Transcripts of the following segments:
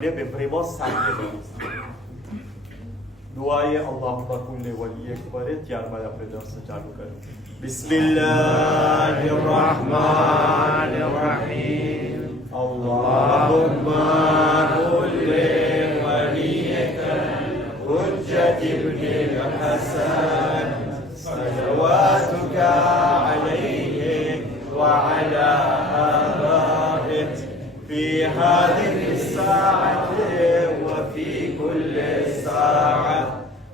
mais vraiment sacré. दुआए अल्लाहुम्मा कुल्ले वली अकबर त्यार बाद अपने दर्स चालू करें बिस्मिल्लाहिर्रहमानिर्रहीम अल्लाहुम्मा कुल्ले वलियकल हुज्जत इब्निल हसन सलवातुका अलैहि व अला आबाइहि في هذه الساعة وفي كل ساعة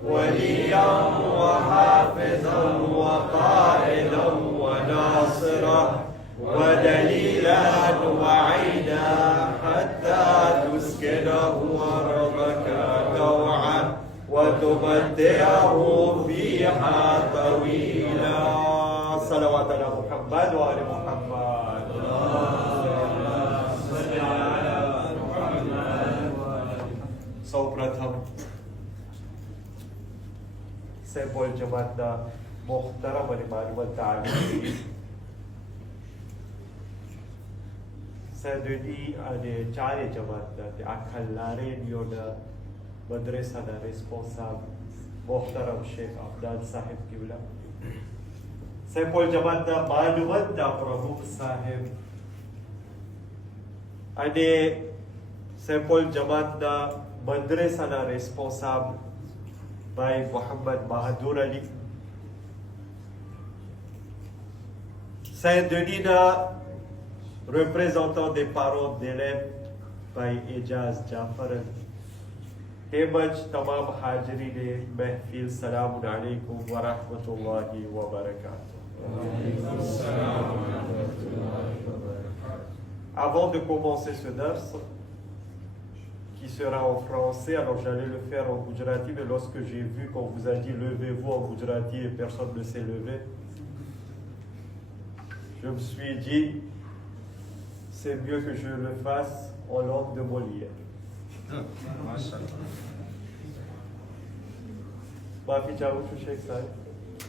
وليا وحافظا وقائدا وناصرا ودليلا وعينا حتى تسكنه أرضك طوعا وتمتعه فيها طويلا صلوات على محمد وآل محمد સૌપ્રથમ સેમ્પલ જમાતના મોહતરમ અને માનવત તાલીમ Saint-Denis અને ચારે જમાતના આખા લારેનીઓના મદ્રેસાના રિસ્પોન્સાબલ મોહતરમ શેખ અફદાલ સાહેબ કિબલા સેમ્પલ જમાતના માનવતના પ્રમુખ સાહેબ અને સેમ્પલ જમાતના મદ્રેસાના responsable ભાઈ મોહમ્મદ બહાદુર અલી Saint-Denisના représentant des parents d'élèves ભાઈ એજાઝ જાફર અલી તેમજ તમામ હાજરીને મહેફિલ સલામ અલૈકુમ વરહમતુલ્લાહિ વબરકાતુહ. Avant de commencer ce dars qui sera en français, alors j'allais le faire en Gujarati, mais lorsque j'ai vu qu'on vous a dit levez-vous en Gujarati et personne ne s'est levé, je me suis dit c'est mieux que je le fasse en langue de Molière. Maafi chahu Sheikh Saïd.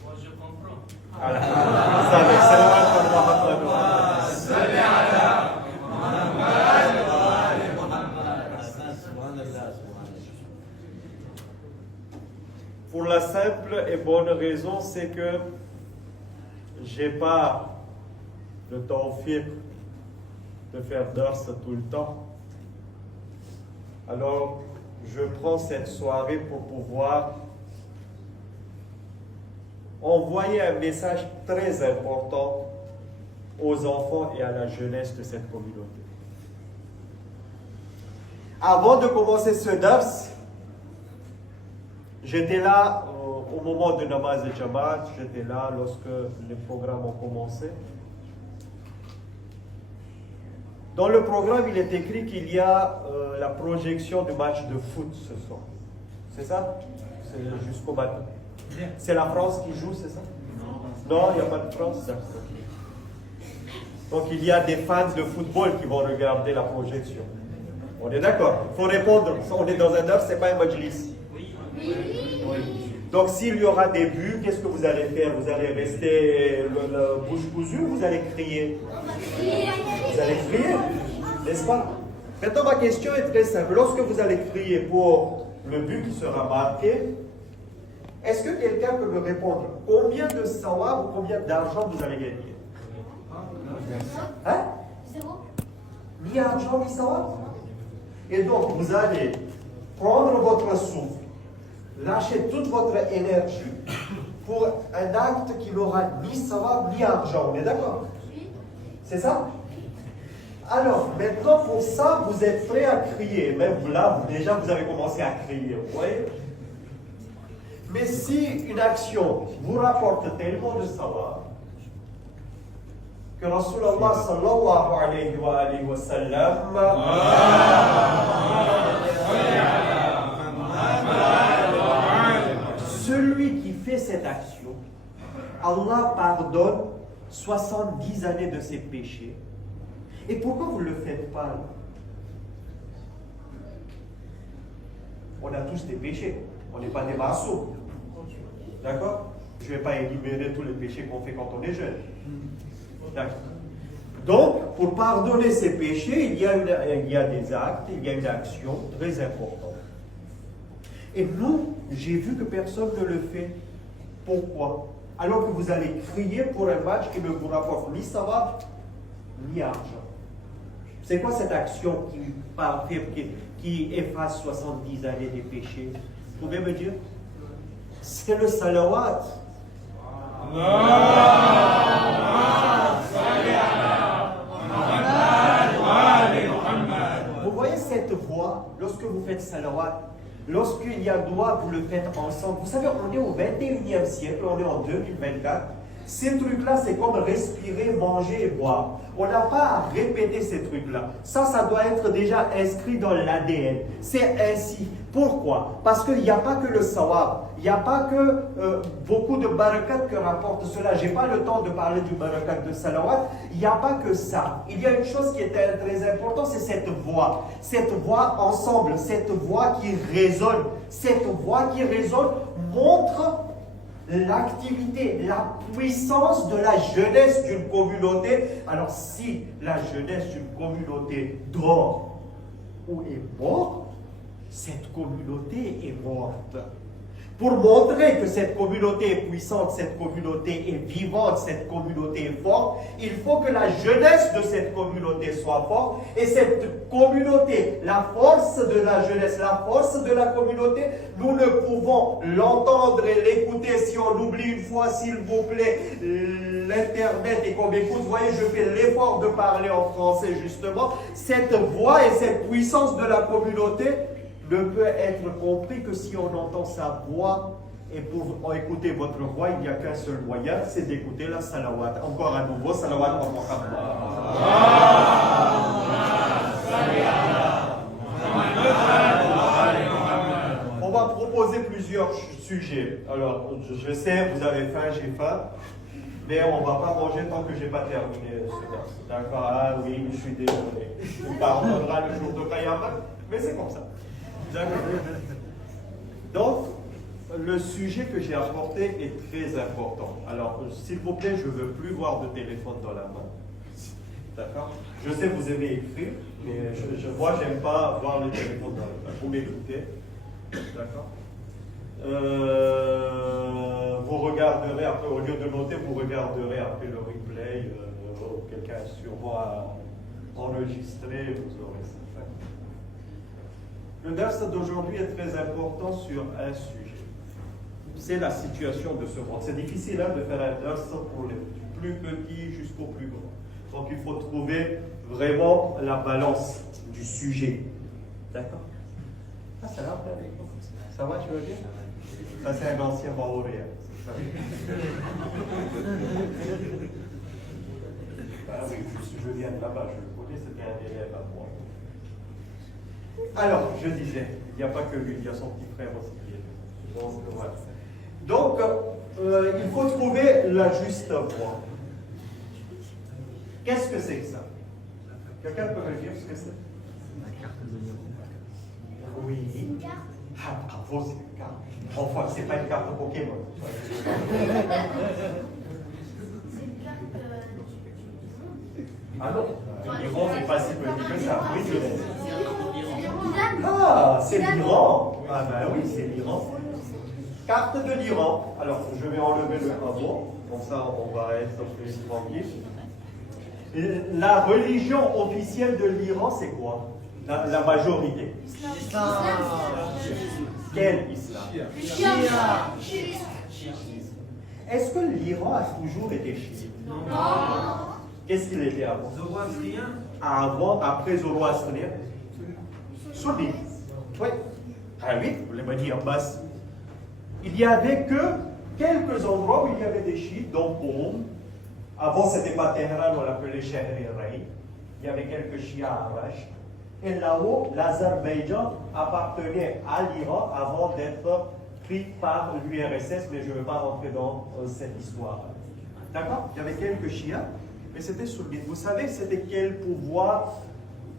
Moi je comprends. Pour la simple et bonne raison, c'est que j'ai pas le tawfiq de faire dars tout le temps. Alors, je prends cette soirée pour pouvoir envoyer un message très important aux enfants et à la jeunesse de cette communauté. Avant de commencer ce dars, j'étais là au moment de Namaz et Jamaat, j'étais là lorsque les programmes ont commencé. Dans le programme, il est écrit qu'il y a la projection du match de foot ce soir. C'est ça? C'est jusqu'au matin. C'est la France qui joue, c'est ça? Non, il n'y a pas de France. Donc il y a des fans de football qui vont regarder la projection. On est d'accord? Il faut répondre. On est dans un dars, c'est pas un majlis. Oui. Donc s'il y aura des buts, qu'est-ce que vous allez faire? Vous allez rester le bouche cousue ou vous allez crier? Vous allez crier, n'est-ce pas? Maintenant ma question est très simple. Lorsque vous allez crier pour le but qui sera marqué, est-ce que quelqu'un peut me répondre combien de sawab ou combien d'argent vous allez gagner? Hein? Ni argent ni sawab. Et donc vous allez prendre votre souffle, lâcher toute votre énergie pour un acte qui n'aura ni sawab ni argent. On est d'accord? C'est ça? Alors, maintenant pour ça, vous êtes prêts à crier. Même là, déjà, vous avez commencé à crier. Vous voyez? Mais si une action vous rapporte tellement de sawab que Rasulallah sallallahu alayhi wa sallam celui qui fait cette action, Allah pardonne 70 années de ses péchés. Et pourquoi vous ne le faites pas? On a tous des péchés. On n'est pas des maçons. D'accord? Je ne vais pas énumérer tous les péchés qu'on fait quand on est jeune. D'accord. Donc, pour pardonner ses péchés, il y a des actes, il y a une action très importante. Et nous, j'ai vu que personne ne le fait. Pourquoi? Alors que vous allez crier pour un match qui ne vous rapporte ni savate, ni argent. C'est quoi cette action qui efface 70 années des péchés? Vous pouvez me dire? C'est le salawat. Vous voyez cette voix, lorsque vous faites salawat, lorsqu'il y a doigt, vous le faites ensemble. Vous savez, on est au 21e siècle, on est en 2024. Ces trucs-là, c'est comme respirer, manger et boire. On n'a pas à répéter ces trucs-là. Ça doit être déjà inscrit dans l'ADN. C'est ainsi. Pourquoi? Parce qu'il n'y a pas que le sawab. Il n'y a pas que beaucoup de barakat que rapporte cela. Je n'ai pas le temps de parler du barakat de salawat. Il n'y a pas que ça. Il y a une chose qui est très importante, c'est cette voix. Cette voix ensemble, cette voix qui résonne. Cette voix qui résonne montre l'activité, la puissance de la jeunesse d'une communauté. Alors si la jeunesse d'une communauté dort ou est morte, cette communauté est morte. Pour montrer que cette communauté est puissante, cette communauté est vivante, cette communauté est forte, il faut que la jeunesse de cette communauté soit forte. Et cette communauté, la force de la jeunesse, la force de la communauté, nous ne pouvons l'entendre et l'écouter si on oublie une fois, s'il vous plaît, l'Internet et qu'on m'écoute. Vous voyez, je fais l'effort de parler en français justement. Cette voix et cette puissance de la communauté ne peut être compris que si on entend sa voix. Et pour écouter votre voix, il n'y a qu'un seul moyen, c'est d'écouter la salawat. Encore à nouveau, salawat wa Muhammad. On va proposer plusieurs sujets. Alors, je sais, vous avez faim, j'ai faim, mais on ne va pas manger tant que je n'ai pas terminé ce verset. D'accord? Ah oui, je suis désolé. On pardonnera le jour de Qayamat, mais c'est comme ça. Donc, le sujet que j'ai apporté est très important. Alors, s'il vous plaît, je ne veux plus voir de téléphone dans la main. D'accord? Je sais que vous aimez écrire, mais moi, je n'aime pas voir le téléphone dans la main. Vous m'écoutez? D'accord? Vous regarderez après, au lieu de noter, vous regarderez après le replay. Quelqu'un sûrement a enregistré, vous aurez ça. Le dars d'aujourd'hui est très important sur un sujet. C'est la situation de ce monde. C'est difficile de faire un dars pour les plus petits jusqu'aux plus grands. Donc il faut trouver vraiment la balance du sujet. D'accord? Ah, ça va, ça va, tu veux dire? Ça, c'est un ancien maoré. Ah oui, je viens de là-bas, je le connais, c'était un élève à moi. Alors, je disais, il n'y a pas que lui, il y a son petit frère aussi qui est. Donc, voilà. Donc, il faut trouver la juste voie. Qu'est-ce que c'est que ça? Quelqu'un peut me dire ce que c'est? La carte de l'Iran. Oui. Ah, bravo, c'est une carte. Enfin, c'est pas une carte Pokémon. Ah non, l'Iran, c'est pas si petit que ça. Oui, je sais. Ah, c'est l'Iran. Ah ben oui, c'est l'Iran. Carte de l'Iran. Alors, je vais enlever le avant. Comme ça, on va être plus tranquille. La religion officielle de l'Iran, c'est quoi? La majorité. Quel islam? Est-ce que l'Iran a toujours été chiite? Non. Qu'est-ce qu'il était avant? Zoroastrien. Avant, après Zoroastrien? Sunni. Oui. Ah oui, vous l'avez dit en basse. Il n'y avait que quelques endroits où il y avait des chiites, donc Qom. Avant, ce n'était pas Téhéran, on l'appelait Shahr-e-Raï. Il y avait quelques chiites à Arash. Et là-haut, l'Azerbaïdjan appartenait à l'Iran avant d'être pris par l'URSS, mais je ne veux pas rentrer dans cette histoire. D'accord? Il y avait quelques chiites, mais c'était sunnite. Vous savez, c'était quel pouvoir,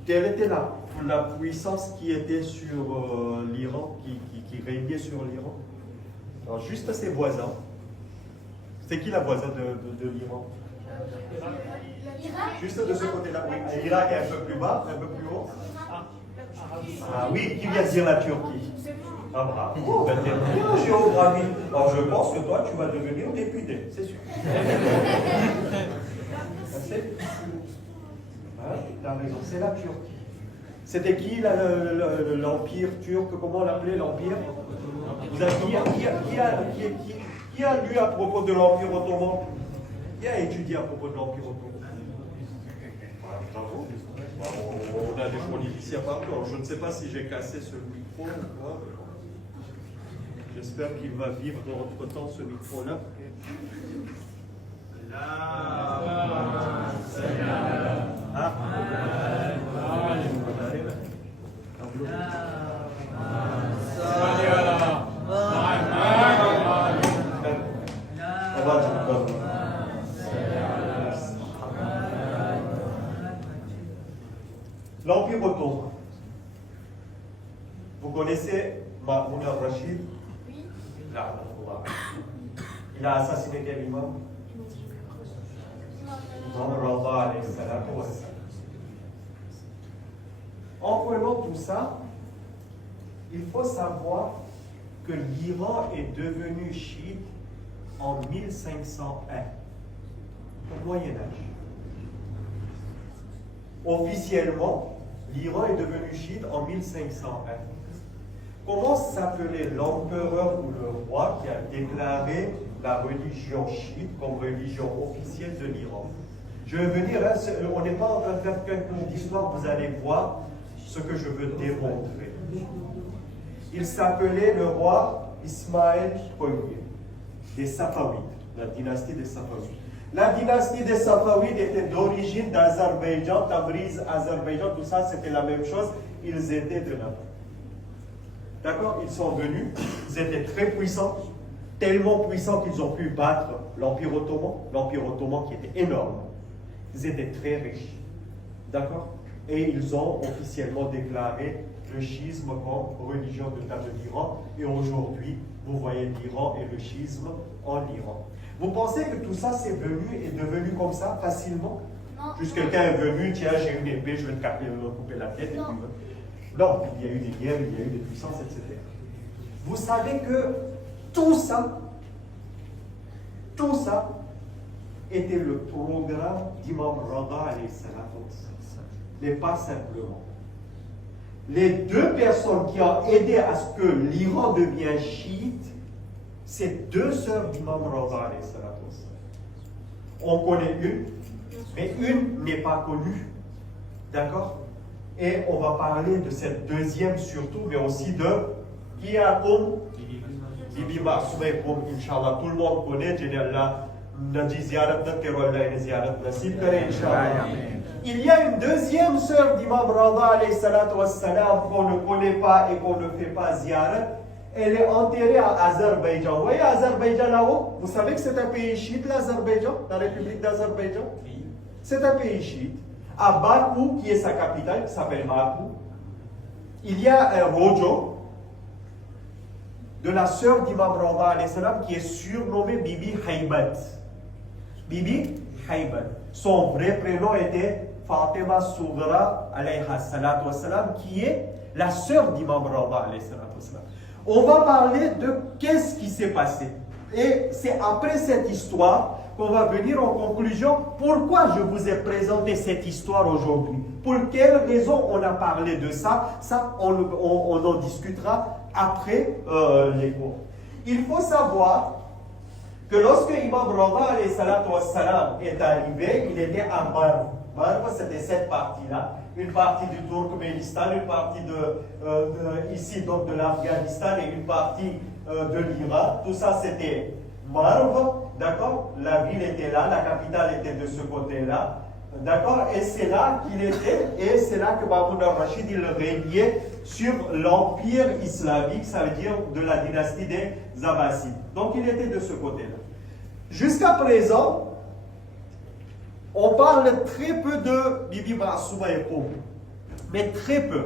quelle était la puissance qui était sur l'Iran, qui régnait sur l'Iran? Alors, juste ses voisins. C'est qui la voisine de l'Iran? Juste de ce côté-là, oui. L'Irak est un peu plus bas, un peu plus haut. Ah oui, qui vient de dire la Turquie? Ah bravo, ben t'es bien géographie. Alors je pense que toi, tu vas devenir député, c'est sûr. T'as raison, c'est la Turquie. C'était qui l'empire turc? Comment on l'appelait l'empire? Vous avez qui a lu à propos de l'empire ottoman? Qui a étudié à propos de l'empire ottoman? Bravo. On a des politiciens partout. Alors, je ne sais pas si j'ai cassé ce micro ou quoi. J'espère qu'il va vivre dans notre temps ce micro-là. L'Empire ottoman. Vous connaissez Mahmoud al-Rashid? Oui. Il a assassiné quel imam? En prenant tout ça, il faut savoir que l'Iran est devenu chiite en 1501, au Moyen Âge. Officiellement, l'Iran est devenu chiite en 1501. Comment s'appelait l'empereur ou le roi qui a déclaré la religion chiite comme religion officielle de l'Iran? Je vais venir, hein, on n'est pas en train de faire qu'un cours d'histoire, vous allez voir ce que je veux démontrer. Il s'appelait le roi Ismaël Ier, des Safavides, la dynastie des Safavides. La dynastie des Safavides était d'origine d'Azerbaïdjan, Tabriz, Azerbaïdjan, tout ça c'était la même chose, ils étaient de là-bas. D'accord? Ils sont venus, ils étaient très puissants, tellement puissants qu'ils ont pu battre l'Empire ottoman qui était énorme. Ils étaient très riches. D'accord? Et ils ont officiellement déclaré le schisme comme religion d'État de l'Iran. Et aujourd'hui, vous voyez l'Iran et le schisme en Iran. Vous pensez que tout ça est devenu comme ça, facilement? Non. Juste quelqu'un est venu, tiens, j'ai une épée, je vais te couper la tête. Non. Et puis, non, il y a eu des guerres, il y a eu des puissances, etc. Vous savez que tout ça était le programme d'Imam Rada, mais pas simplement. Les deux personnes qui ont aidé à ce que l'Iran devienne chiite, c'est deux sœurs d'Imam Rada. On connaît une, mais une n'est pas connue. D'accord? Et on va parler de cette deuxième surtout, mais aussi de qui a comme Bibi Ma'soum, Inch'Allah. Tout le monde connaît, il y a une deuxième sœur d'Imam Rada qu'on ne connaît pas et qu'on ne fait pas ziyarat. Elle est enterrée à Azerbaïdjan. Vous voyez Azerbaïdjan là-haut? Vous savez que c'est un pays chiite, l'Azerbaïdjan, la République d'Azerbaïdjan? Oui. C'est un pays chiite. À Bakou, qui est sa capitale, qui s'appelle Bakou, il y a un rojo de la sœur d'Imam Rada qui est surnommée Bibi Haybat. Bibi Haybat. Son vrai prénom était Fatima Sougra qui est la sœur d'Imam Rada. On va parler de qu'est-ce qui s'est passé. Et c'est après cette histoire qu'on va venir en conclusion. Pourquoi je vous ai présenté cette histoire aujourd'hui? Pour quelle raison on a parlé de ça? Ça, on en discutera après les cours. Il faut savoir que lorsque Imam Rada est arrivé, il était à Marv. Marv, c'était cette partie-là. Une partie du Turkménistan, une partie ici donc de l'Afghanistan et une partie de l'Irak. Tout ça c'était Marv, d'accord? La ville était là, la capitale était de ce côté-là, d'accord? Et c'est là qu'il était, et c'est là que Mahmoud al-Rashid il régnait sur l'empire islamique, ça veut dire de la dynastie des Abbasides. Donc il était de ce côté-là. Jusqu'à présent, on parle très peu de Bibi Ma'soum et Poum, mais très peu.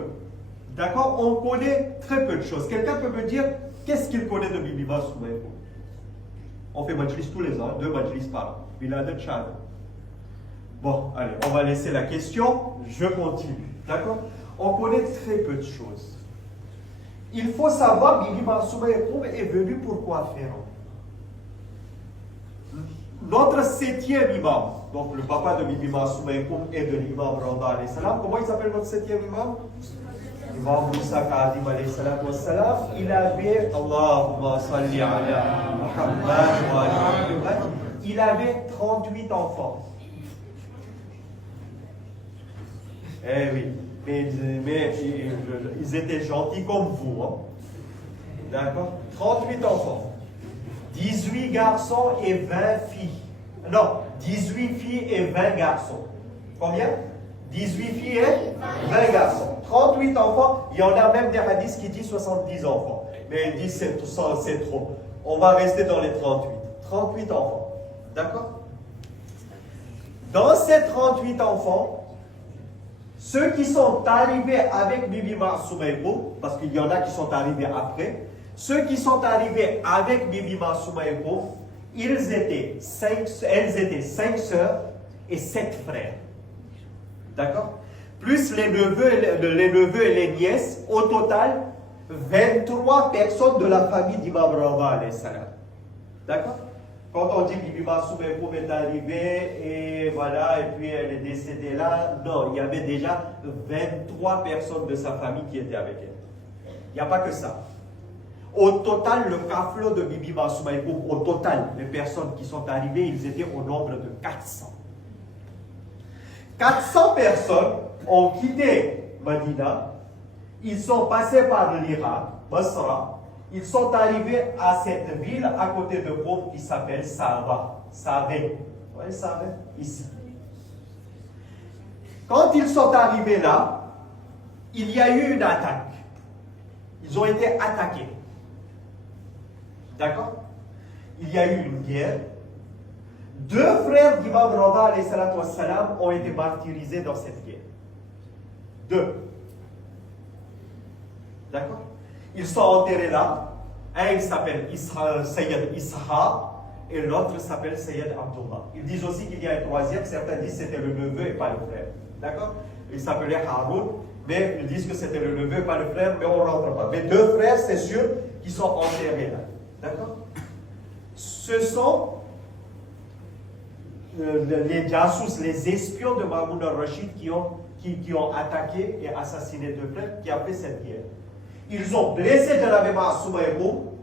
D'accord? On connaît très peu de choses. Quelqu'un peut me dire qu'est-ce qu'il connaît de Bibi Ma'soum et Poum? On fait majlis tous les ans, 2 majlis par an. Biladet Chad. Bon, allez, on va laisser la question, je continue. D'accord? On connaît très peu de choses. Il faut savoir, Bibi Mansour est venu pour quoi faire? Notre 7e imam, donc le papa de Bibi Mansour et de l'imam Randa alayhi salam, comment il s'appelle notre 7e imam? Imam Moussa Kadim alayhi salam, il avait, Allahumma salli ala Muhammad wa ala Muhammad, il avait 38 enfants. Eh oui, mais ils étaient gentils comme vous. Hein? D'accord? 38 enfants. 18 garçons et 20 filles. Non, 18 filles et 20 garçons. Combien? 18 filles et 20 garçons. 38 enfants. Il y en a même des hadiths qui disent 70 enfants. Mais ils disent c'est trop. On va rester dans les 38. 38 enfants. D'accord? Dans ces 38 enfants, ceux qui sont arrivés avec Bibi Mansour, parce qu'il y en a qui sont arrivés après, ceux qui sont arrivés avec Bibi Mansour, elles étaient 5 sœurs et 7 frères. D'accord? Plus les neveux et les nièces, au total, 23 personnes de la famille d'Imam Randa alayhi salam. D'accord? Quand on dit que Bibi Mansour est arrivée et voilà, et puis elle est décédée là, non, il y avait déjà 23 personnes de sa famille qui étaient avec elle. Il n'y a pas que ça. Au total, le kaflo de Bibi Mansour, au total, les personnes qui sont arrivées, ils étaient au nombre de 400. 400 personnes ont quitté Medina, ils sont passés par l'Irak, Basra. Ils sont arrivés à cette ville à côté de Rome qui s'appelle Sava. Savez. Vous voyez Savez? Ici. Quand ils sont arrivés là, il y a eu une attaque. Ils ont été attaqués. D'accord? Il y a eu une guerre. 2 frères d'Imam Randa alayhi salatu wassalam ont été martyrisés dans cette guerre. 2. D'accord? Ils sont enterrés là. Un, il s'appelle Sayyid Isha et l'autre s'appelle Sayyid Abdullah. Ils disent aussi qu'il y a un 3e. Certains disent que c'était le neveu et pas le frère. D'accord? Il s'appelait Haroun, mais ils disent que c'était le neveu et pas le frère, mais on ne rentre pas. Mais 2 frères, c'est sûr, qui sont enterrés là. D'accord? Ce sont les jassous, les espions de Mamoun al-Rashid qui ont attaqué et assassiné 2 frères, qui a fait cette guerre. Ils ont blessé Janabé Ma'soum,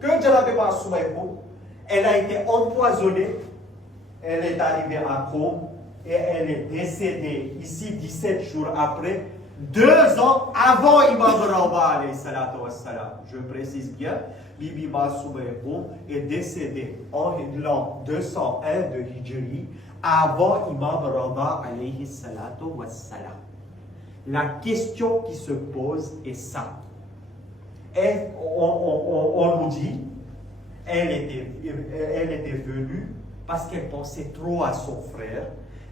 que Janabé Ma'soum, elle a été empoisonnée, elle est arrivée à Qom et elle est décédée ici 17 jours après, 2 ans avant Imam Randa alayhi salatu wassalam. Je précise bien, Bibi Ma'soum est décédée en l'an 201 de Hijri, avant Imam Randa alayhi salatu wassalam. La question qui se pose est ça. On nous dit, elle était venue parce qu'elle pensait trop à son frère,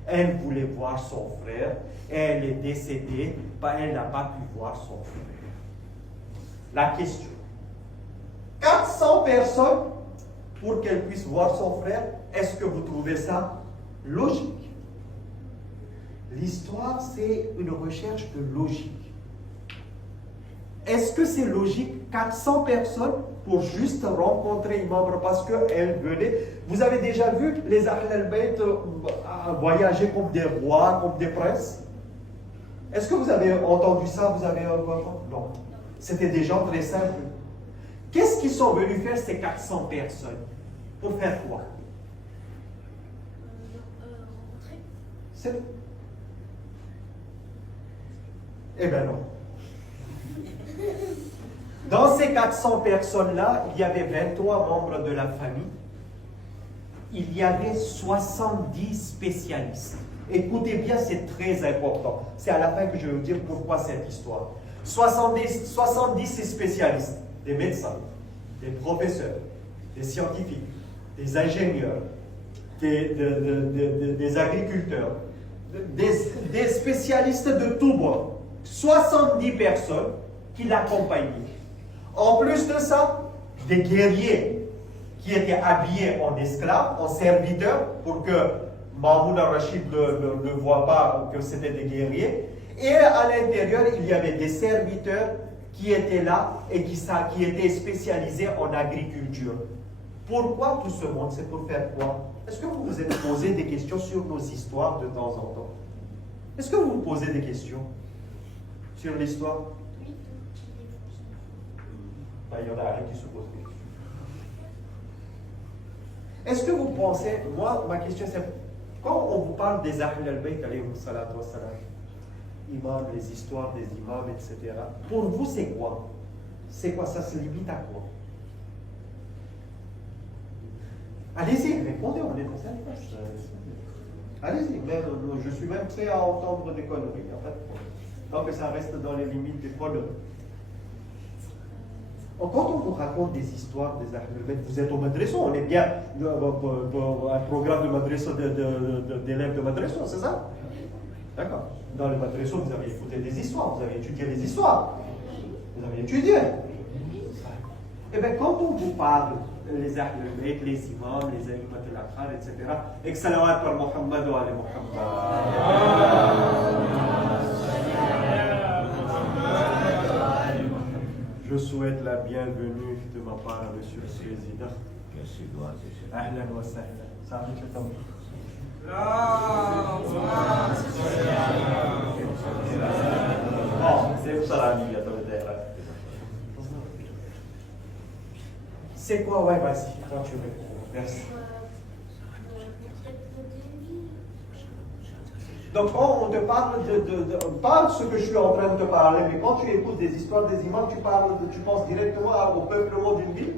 elle voulait voir son frère, elle est décédée, elle n'a pas pu voir son frère. La question, 400 personnes pour qu'elle puisse voir son frère, est-ce que vous trouvez ça logique? L'histoire, c'est une recherche de logique. Est-ce que c'est logique 400 personnes pour juste rencontrer Imam Randa parce qu'elle venait? Vous avez déjà vu les Ahl al-Bayt voyager comme des rois, comme des princes? Est-ce que vous avez entendu ça? Vous avez non. C'était des gens très simples. Qu'est-ce qu'ils sont venus faire ces 400 personnes? Pour faire quoi? C'est... Eh bien non. Dans ces 400 personnes-là, il y avait 23 membres de la famille. Il y avait 70 spécialistes. Écoutez bien, c'est très important. C'est à la fin que je vais vous dire pourquoi cette histoire. 70 spécialistes, des médecins, des professeurs, des scientifiques, des ingénieurs, des agriculteurs, des spécialistes de tout bord. 70 personnes qui l'accompagnaient. En plus de ça, des guerriers qui étaient habillés en esclaves, en serviteurs, pour que Mahmoud al-Rashid ne voit pas que c'était des guerriers. Et à l'intérieur, il y avait des serviteurs qui étaient là et qui étaient spécialisés en agriculture. Pourquoi tout ce monde? C'est pour faire quoi? Est-ce que vous vous êtes posé des questions sur nos histoires de temps en temps? Est-ce que vous vous posez des questions sur l'histoire? Il y en a qui se posent des questions. Est-ce que vous pensez, moi, ma question c'est, quand on vous parle des Ahl al-Bayt, imams, les histoires des imams, etc., pour vous c'est quoi? C'est quoi? Ça se limite à quoi? Allez-y, répondez, on est dans cette place. Allez-y, je suis même prêt à entendre des conneries, en fait, tant que ça reste dans les limites des conneries. Quand on vous raconte des histoires des Ahl al-Bayt, vous êtes au madrasa, on est bien un programme de madrasa d'élèves de madrasa, c'est ça? D'accord. Dans le madrasa, vous avez écouté des histoires, vous avez étudié les histoires. Vous avez étudié. Eh bien, quand on vous parle, les Ahl al-Bayt, les imams, les aïmat al-akhar, etc., et que salawat par Muhammad wa ali Muhammad. Je souhaite la bienvenue de ma part à Monsieur le Président. Ahlan wa sahlan. Ça arrive le temps. C'est quoi? Ouais, vas-y, quand tu veux. Merci. Donc, quand on te parle pas ce que je suis en train de te parler, mais quand tu écoutes des histoires des imams, tu penses directement au peuplement d'une ville?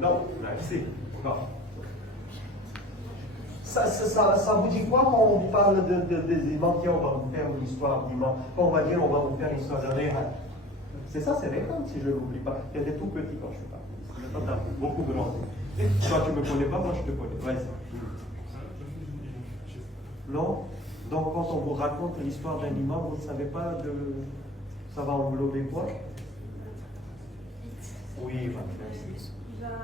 Non, merci. Non. Ça vous dit quoi quand on vous parle des imams? Tiens, on va vous faire une histoire d'imam. Quand on va dire, on va vous faire une histoire de Réhan. C'est ça, c'est Réhan, si je ne l'oublie pas. Il y a des tout petits quand je parle. Maintenant, tu as beaucoup grandi. Toi, tu ne me connais pas, moi, je te connais. Vas-y. Non? Donc, quand on vous raconte l'histoire d'un imam, vous ne savez pas ça va englober quoi? Oui, il va transmettre l'islam.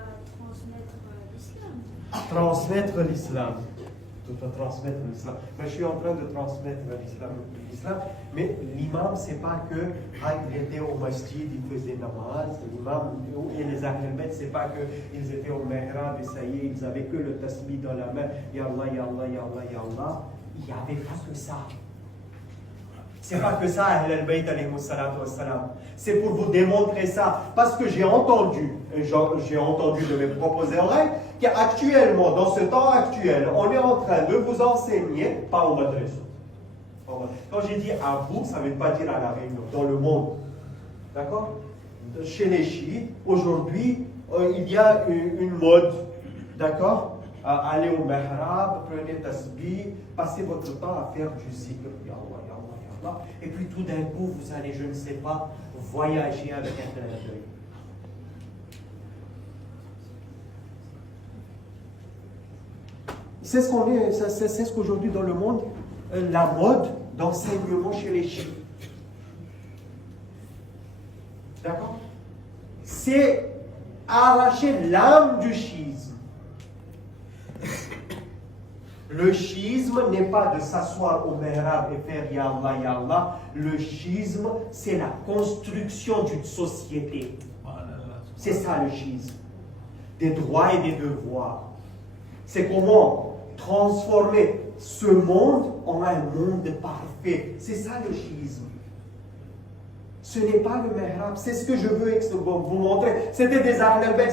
Transmettre l'islam. Transmettre l'islam. Mais je suis en train de transmettre l'islam. Mais l'imam, c'est pas que il était au masjid, il faisait namaz. L'imam et les Ahl al-Bayt, c'est pas que ils étaient au mihrab et ça y est, ils avaient que le tasbih dans la main. Ya Allah, ya Allah, ya Allah, ya Allah. Il n'y avait pas que ça. C'est pas que ça, Ahl al-Bayt alayhi salatu wassalam. C'est pour vous démontrer ça. Parce que j'ai entendu de mes propres oreilles, qu'actuellement, dans ce temps actuel, on est en train de vous enseigner, pas au madrasa. Quand j'ai dit à vous, ça ne veut pas dire à la Réunion, dans le monde. D'accord? Chez les chiites, aujourd'hui, il y a une mode. D'accord? Allez au mihrab, prenez tasbih, passez votre temps à faire du zikr. Ya Allah, ya Allah, ya Allah. Et puis tout d'un coup, vous allez, je ne sais pas, voyager avec un clin d'œil. C'est ce qu'aujourd'hui dans le monde, la mode d'enseignement chez les chiites. D'accord? C'est arracher l'âme du chiisme. Le chiisme n'est pas de s'asseoir au mihrab et faire Ya Allah, Ya Allah. Le chiisme, c'est la construction d'une société. C'est ça le chiisme. Des droits et des devoirs. C'est comment transformer ce monde en un monde parfait. C'est ça le chiisme. Ce n'est pas le mihrab. C'est ce que je veux vous montrer. C'était des Ahl al-Bayt.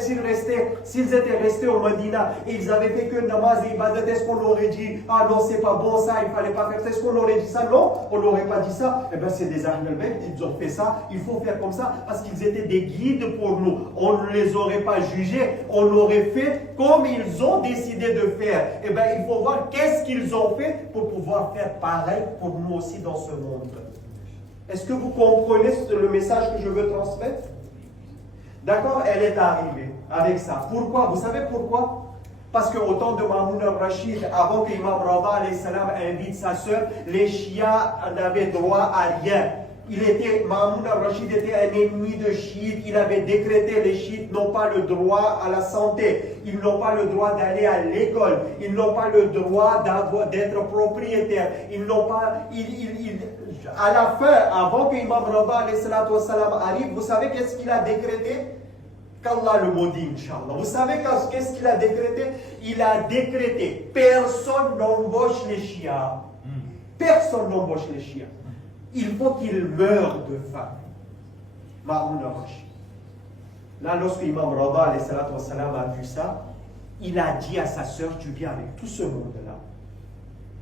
S'ils étaient restés au Medina et ils avaient fait que namaz et ibadat, est-ce qu'on aurait dit ah non, c'est pas bon ça, il fallait pas faire ça? Est-ce qu'on aurait dit ça? Non, on n'aurait pas dit ça. Eh bien, c'est des Ahl al-Bayt. Ils ont fait ça. Il faut faire comme ça parce qu'ils étaient des guides pour nous. On ne les aurait pas jugés. On aurait fait comme ils ont décidé de faire. Eh bien, il faut voir qu'est-ce qu'ils ont fait pour pouvoir faire pareil pour nous aussi dans ce monde. Est-ce que vous comprenez le message que je veux transmettre? D'accord? Elle est arrivée avec ça. Pourquoi? Vous savez pourquoi? Parce qu'au temps de Mahmoud al-Rashid, avant que Imam Rada alayhi salam invite sa sœur, les chiites n'avaient droit à rien. Mahamoud al-Rashid était un ennemi de chiites. Il avait décrété les chiites n'ont pas le droit à la santé. Ils n'ont pas le droit d'aller à l'école. Ils n'ont pas le droit d'être propriétaires. Ils n'ont pas... à la fin, avant que Imam Rada arrive, vous savez qu'est-ce qu'il a décrété? Qu'Allah le maudit, Inch'Allah. Vous savez qu'est-ce qu'il a décrété? Il a décrété, personne n'embauche les chiites. Personne n'embauche les chiites. Il faut qu'ils meurent de faim. Mahamoud al-Rashid. Là, lorsque Imam Rada a vu ça, il a dit à sa sœur, tu viens avec tout ce monde-là.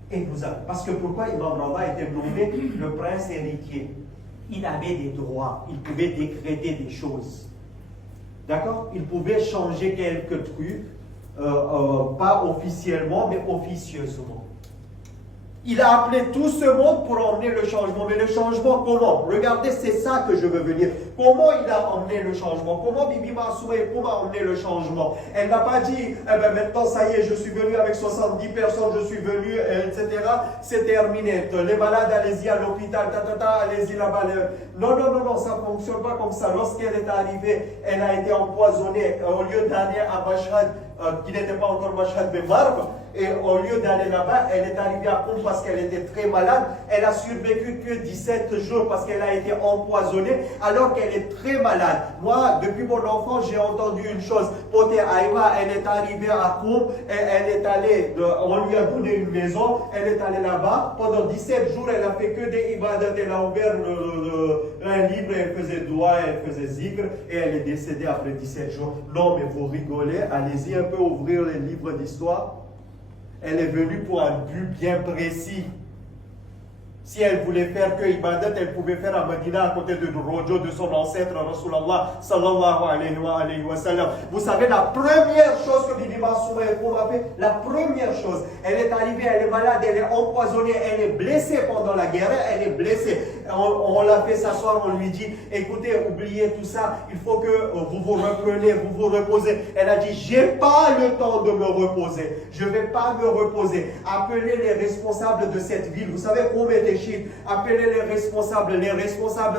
Et parce que pourquoi Imam Rada était nommé le prince héritier? Il avait des droits, il pouvait décréter des choses. D'accord? Il pouvait changer quelques trucs, pas officiellement, mais officieusement. Il a appelé tout ce monde pour emmener le changement. Mais le changement, comment? Regardez, c'est ça que je veux venir. Comment il a emmené le changement? Comment Bibi Massouma a emmené le changement? Elle n'a pas dit, eh ben maintenant, ça y est, je suis venu avec 70 personnes, je suis venu, etc. C'est terminé. Les malades, allez-y à l'hôpital, allez-y là-bas. Non, ça ne fonctionne pas comme ça. Lorsqu'elle est arrivée, elle a été empoisonnée. Au lieu d'aller à Mashhad, qui n'était pas encore Mashhad mais Marb, et au lieu d'aller là-bas, elle est arrivée à Koum parce qu'elle était très malade. Elle a survécu que 17 jours parce qu'elle a été empoisonnée alors qu'elle est très malade. Moi, depuis mon enfance, j'ai entendu une chose. Poté Aïwa, elle est arrivée à Koum, elle est allée, on lui a donné une maison, elle est allée là-bas. Pendant 17 jours, elle a fait que des ibadat. Elle a ouvert un livre, elle faisait doigt, elle faisait zikr et elle est décédée après 17 jours. Non, mais vous rigolez, allez-y un peu ouvrir les livres d'histoire. Elle est venue pour un but bien précis. Si elle voulait faire que Ibadat, elle pouvait faire à Medina à côté de Rojo, de son ancêtre Rasulallah sallallahu alayhi wa sallam. Vous savez, la première chose que Bibi Massouma a fait, la première chose, elle est arrivée, elle est malade, elle est empoisonnée, elle est blessée pendant la guerre, elle est blessée. On l'a fait s'asseoir, on lui dit, écoutez, oubliez tout ça, il faut que vous vous reprenez, vous vous reposez. Elle a dit, j'ai pas le temps de me reposer, je vais pas me reposer. Appelez les responsables de cette ville. Vous savez combien de chiites? Appelez les responsables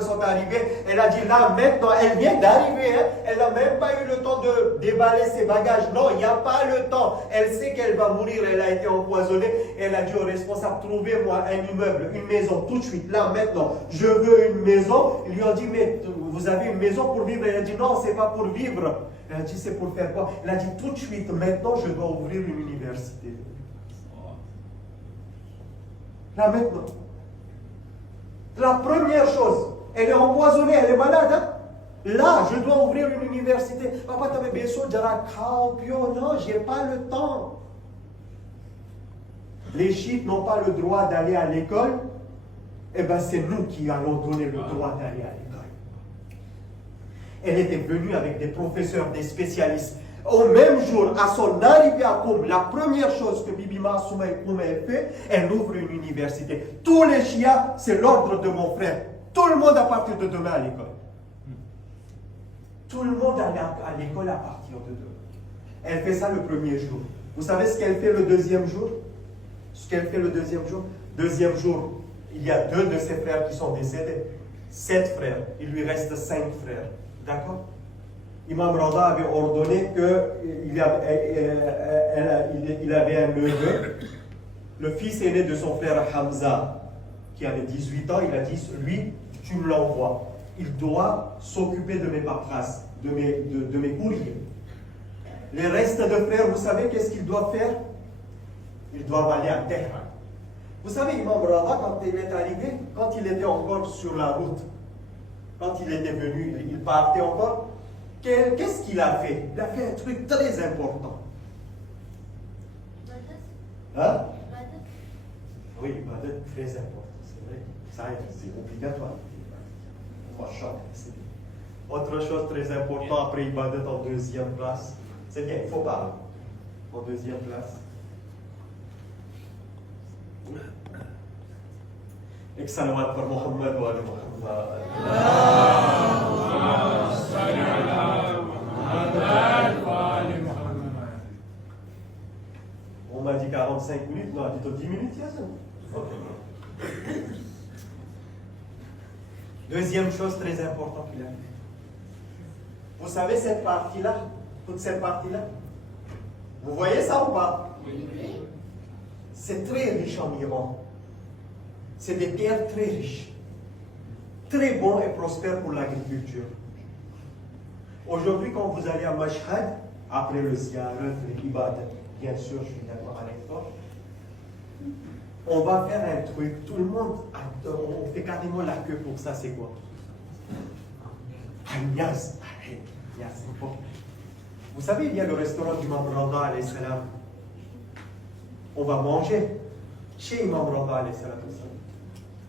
sont arrivés. Elle a dit, là maintenant, elle vient d'arriver, hein? Elle n'a même pas eu le temps de déballer ses bagages. Non, il n'y a pas le temps. Elle sait qu'elle va mourir, elle a été empoisonnée. Elle a dit aux responsables, trouvez-moi un immeuble, une maison, tout de suite, là maintenant. Je veux une maison. Ils lui ont dit, mais vous avez une maison pour vivre? Elle a dit, non, c'est pas pour vivre. Elle a dit, c'est pour faire quoi? Elle a dit, tout de suite, maintenant, je dois ouvrir une université. Là maintenant. La première chose, elle est empoisonnée, elle est malade. Hein? Là, je dois ouvrir une université. Papa, tu avais besoin de la non, je n'ai pas le temps. Les chiites n'ont pas le droit d'aller à l'école. Eh bien, c'est nous qui allons donner le droit d'aller à l'école. Elle était venue avec des professeurs, des spécialistes. Au même jour, à son arrivée à Koum, la première chose que Bibi Massouma a fait, elle ouvre une université. Tous les chiites, c'est l'ordre de mon frère. Tout le monde à partir de demain à l'école. Tout le monde allait à l'école à partir de demain. Elle fait ça le premier jour. Vous savez ce qu'elle fait le deuxième jour? Deuxième jour, il y a 2 de ses frères qui sont décédés. 7 frères. Il lui reste 5 frères. D'accord? Imam Rada avait ordonné qu'il avait un neveu, le fils aîné de son frère Hamza, qui avait 18 ans. Il a dit, lui, tu me l'envoies. Il doit s'occuper de mes paperasses, de mes courriers. Les restes de frères, vous savez qu'est-ce qu'ils doivent faire? Ils doivent aller à Téhéran. Vous savez, Imam Rada, quand il est arrivé, quand il était encore sur la route, quand il était venu, il partait encore. Qu'est-ce qu'il a fait? Il a fait un truc très important. Hein? Oui, très important, c'est vrai. Ça, c'est obligatoire. Autre chose très importante après Ibadat en deuxième place, c'est bien, il faut parler. En deuxième place. Et salawat pour Muhammad wa Muhammad. On m'a dit 45 minutes, non, plutôt 10 minutes, Yassine. Ok. Deuxième chose très importante qu'il a fait. Vous savez cette partie-là, toute cette partie-là? Vous voyez ça ou pas? C'est très riche en Iran. C'est des terres très riches. Très bon et prospère pour l'agriculture. Aujourd'hui, quand vous allez à Mashhad, après le ziyarat, les ibadat, bien sûr, je suis d'accord avec toi, on va faire un truc, tout le monde adore, on fait carrément la queue pour ça, c'est quoi? Un niaz. Vous savez, il y a le restaurant d'Imam Rada, alayhi salam. On va manger chez Imam Rada, alayhi salam.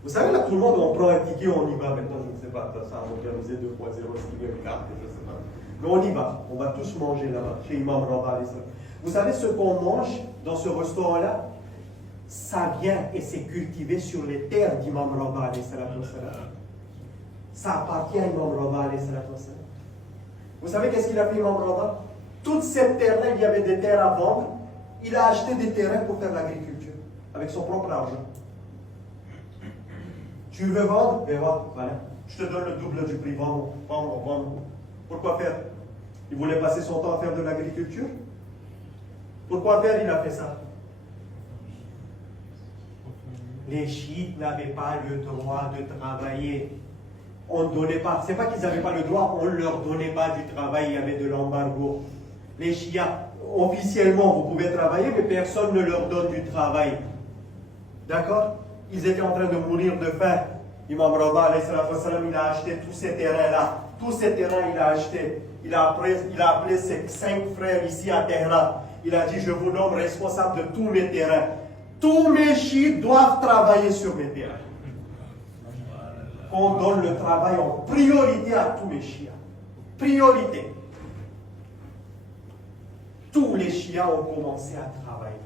Vous savez, là, tout le monde, on prend un ticket, on y va. Maintenant, je ne sais pas, ça a organisé 2.0, ce qui est une carte, je ne sais pas. Mais on y va, on va tous manger là-bas, chez Imam Rada, alayhi salam. Vous savez, ce qu'on mange dans ce restaurant-là, ça vient et c'est cultivé sur les terres d'Imam Rada, alayhi salam. Ça appartient à Imam Rada, alayhi salam. Vous savez qu'est-ce qu'il a fait, Imam Rada? Toute cette terre-là, il y avait des terres à vendre. Il a acheté des terrains pour faire l'agriculture, avec son propre argent. Tu veux vendre? Ben voilà. Je te donne le double du prix. Vendre. Pourquoi faire? Il voulait passer son temps à faire de l'agriculture? Pourquoi faire? Il a fait ça. Les chiites n'avaient pas le droit de travailler. On ne donnait pas. Ce n'est pas qu'ils n'avaient pas le droit, on ne leur donnait pas du travail, il y avait de l'embargo. Les chiites, officiellement, vous pouvez travailler, mais personne ne leur donne du travail. D'accord? Ils étaient en train de mourir de faim. Imam Rada, alayhi salam, il a acheté tous ces terrains-là. Tous ces terrains, il a acheté. Il a appelé ses 5 frères ici à Téhéran. Il a dit, je vous nomme responsable de tous mes terrains. Tous mes chiites doivent travailler sur mes terrains. On donne le travail en priorité à tous les chiites. Priorité. Tous les chiites ont commencé à travailler.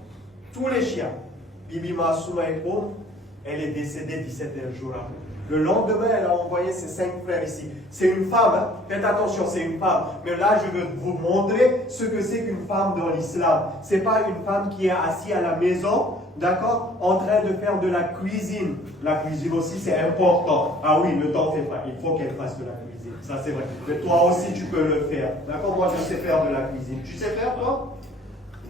Tous les chiites. Bibi Massouma elle est décédée 17 jours après. Le lendemain, elle a envoyé ses 5 frères ici. C'est une femme, hein? Faites attention, c'est une femme. Mais là, je veux vous montrer ce que c'est qu'une femme dans l'islam. Ce n'est pas une femme qui est assise à la maison, d'accord, en train de faire de la cuisine. La cuisine aussi, c'est important. Ah oui, ne t'en fais pas, il faut qu'elle fasse de la cuisine. Ça, c'est vrai. Mais toi aussi, tu peux le faire. D'accord? Moi, je sais faire de la cuisine. Tu sais faire, toi?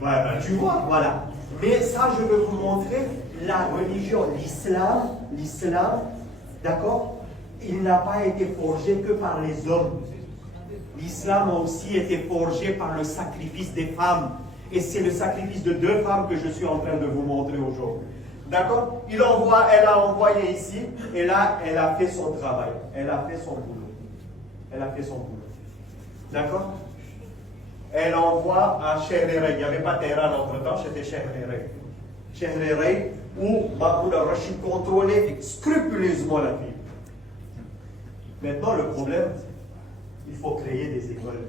Ouais, ben, tu vois, voilà. Mais ça, je veux vous montrer la religion, l'islam, d'accord? Il n'a pas été forgé que par les hommes. L'islam a aussi été forgé par le sacrifice des femmes. Et c'est le sacrifice de 2 femmes que je suis en train de vous montrer aujourd'hui. D'accord? Elle a envoyé ici, et là, elle a fait son travail. Elle a fait son boulot. D'accord? Elle envoie à Chehrerey. Il n'y avait pas Téhéran entre-temps, c'était Chehrerey. Chehrerey, où Mahmoud al-Rashid contrôlait scrupuleusement la ville. Maintenant, le problème, il faut créer des écoles.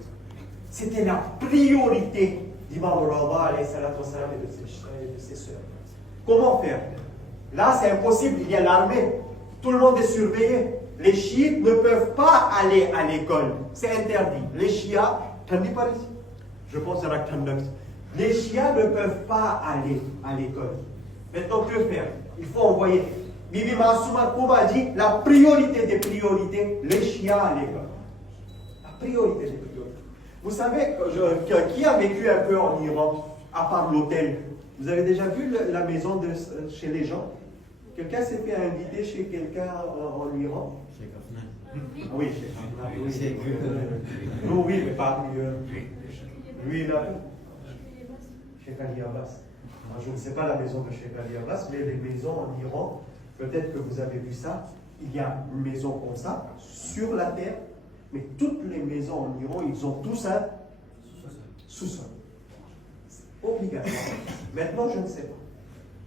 C'était la priorité d'Imam Rada, alayhi salatu wassalam, et de ses sœurs. Comment faire? Là, c'est impossible, il y a l'armée. Tout le monde est surveillé. Les chiites ne peuvent pas aller à l'école. C'est interdit. Les chiites, je pense à la Kandax. Les chiites ne peuvent pas aller à l'école. Maintenant, que faire? Il faut envoyer. Bibi Massouma Kouba a dit la priorité des priorités, les chiites à l'école. La priorité des priorités. Vous savez, qui a vécu un peu en Iran, à part l'hôtel? Vous avez déjà vu la maison chez les gens? Quelqu'un s'est fait inviter chez quelqu'un en Iran? Ah oui, chez Kafna. Oui, mais pas lui là. Chez Ali Abbas. Je ne sais pas la maison de Cheikh Ali Abbas, mais les maisons en Iran, peut-être que vous avez vu ça. Il y a une maison comme ça, sur la terre, mais toutes les maisons en Iran, ils ont tous un sous-sol. C'est obligatoire. Maintenant, je ne sais pas.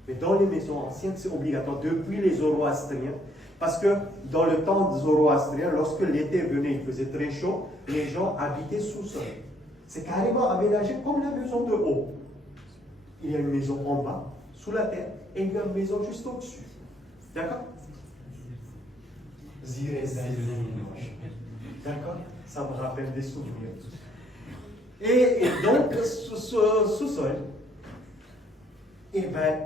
Mais dans les maisons anciennes, c'est obligatoire, depuis les Zoroastriens. Parce que dans le temps zoroastrien, lorsque l'été venait, il faisait très chaud, les gens habitaient sous-sol. C'est carrément aménagé comme la maison de haut. Il y a une maison en bas, sous la terre, et il y a une maison juste au-dessus. D'accord? D'accord? Ça me rappelle des souvenirs. Et donc, sous-sol, eh bien,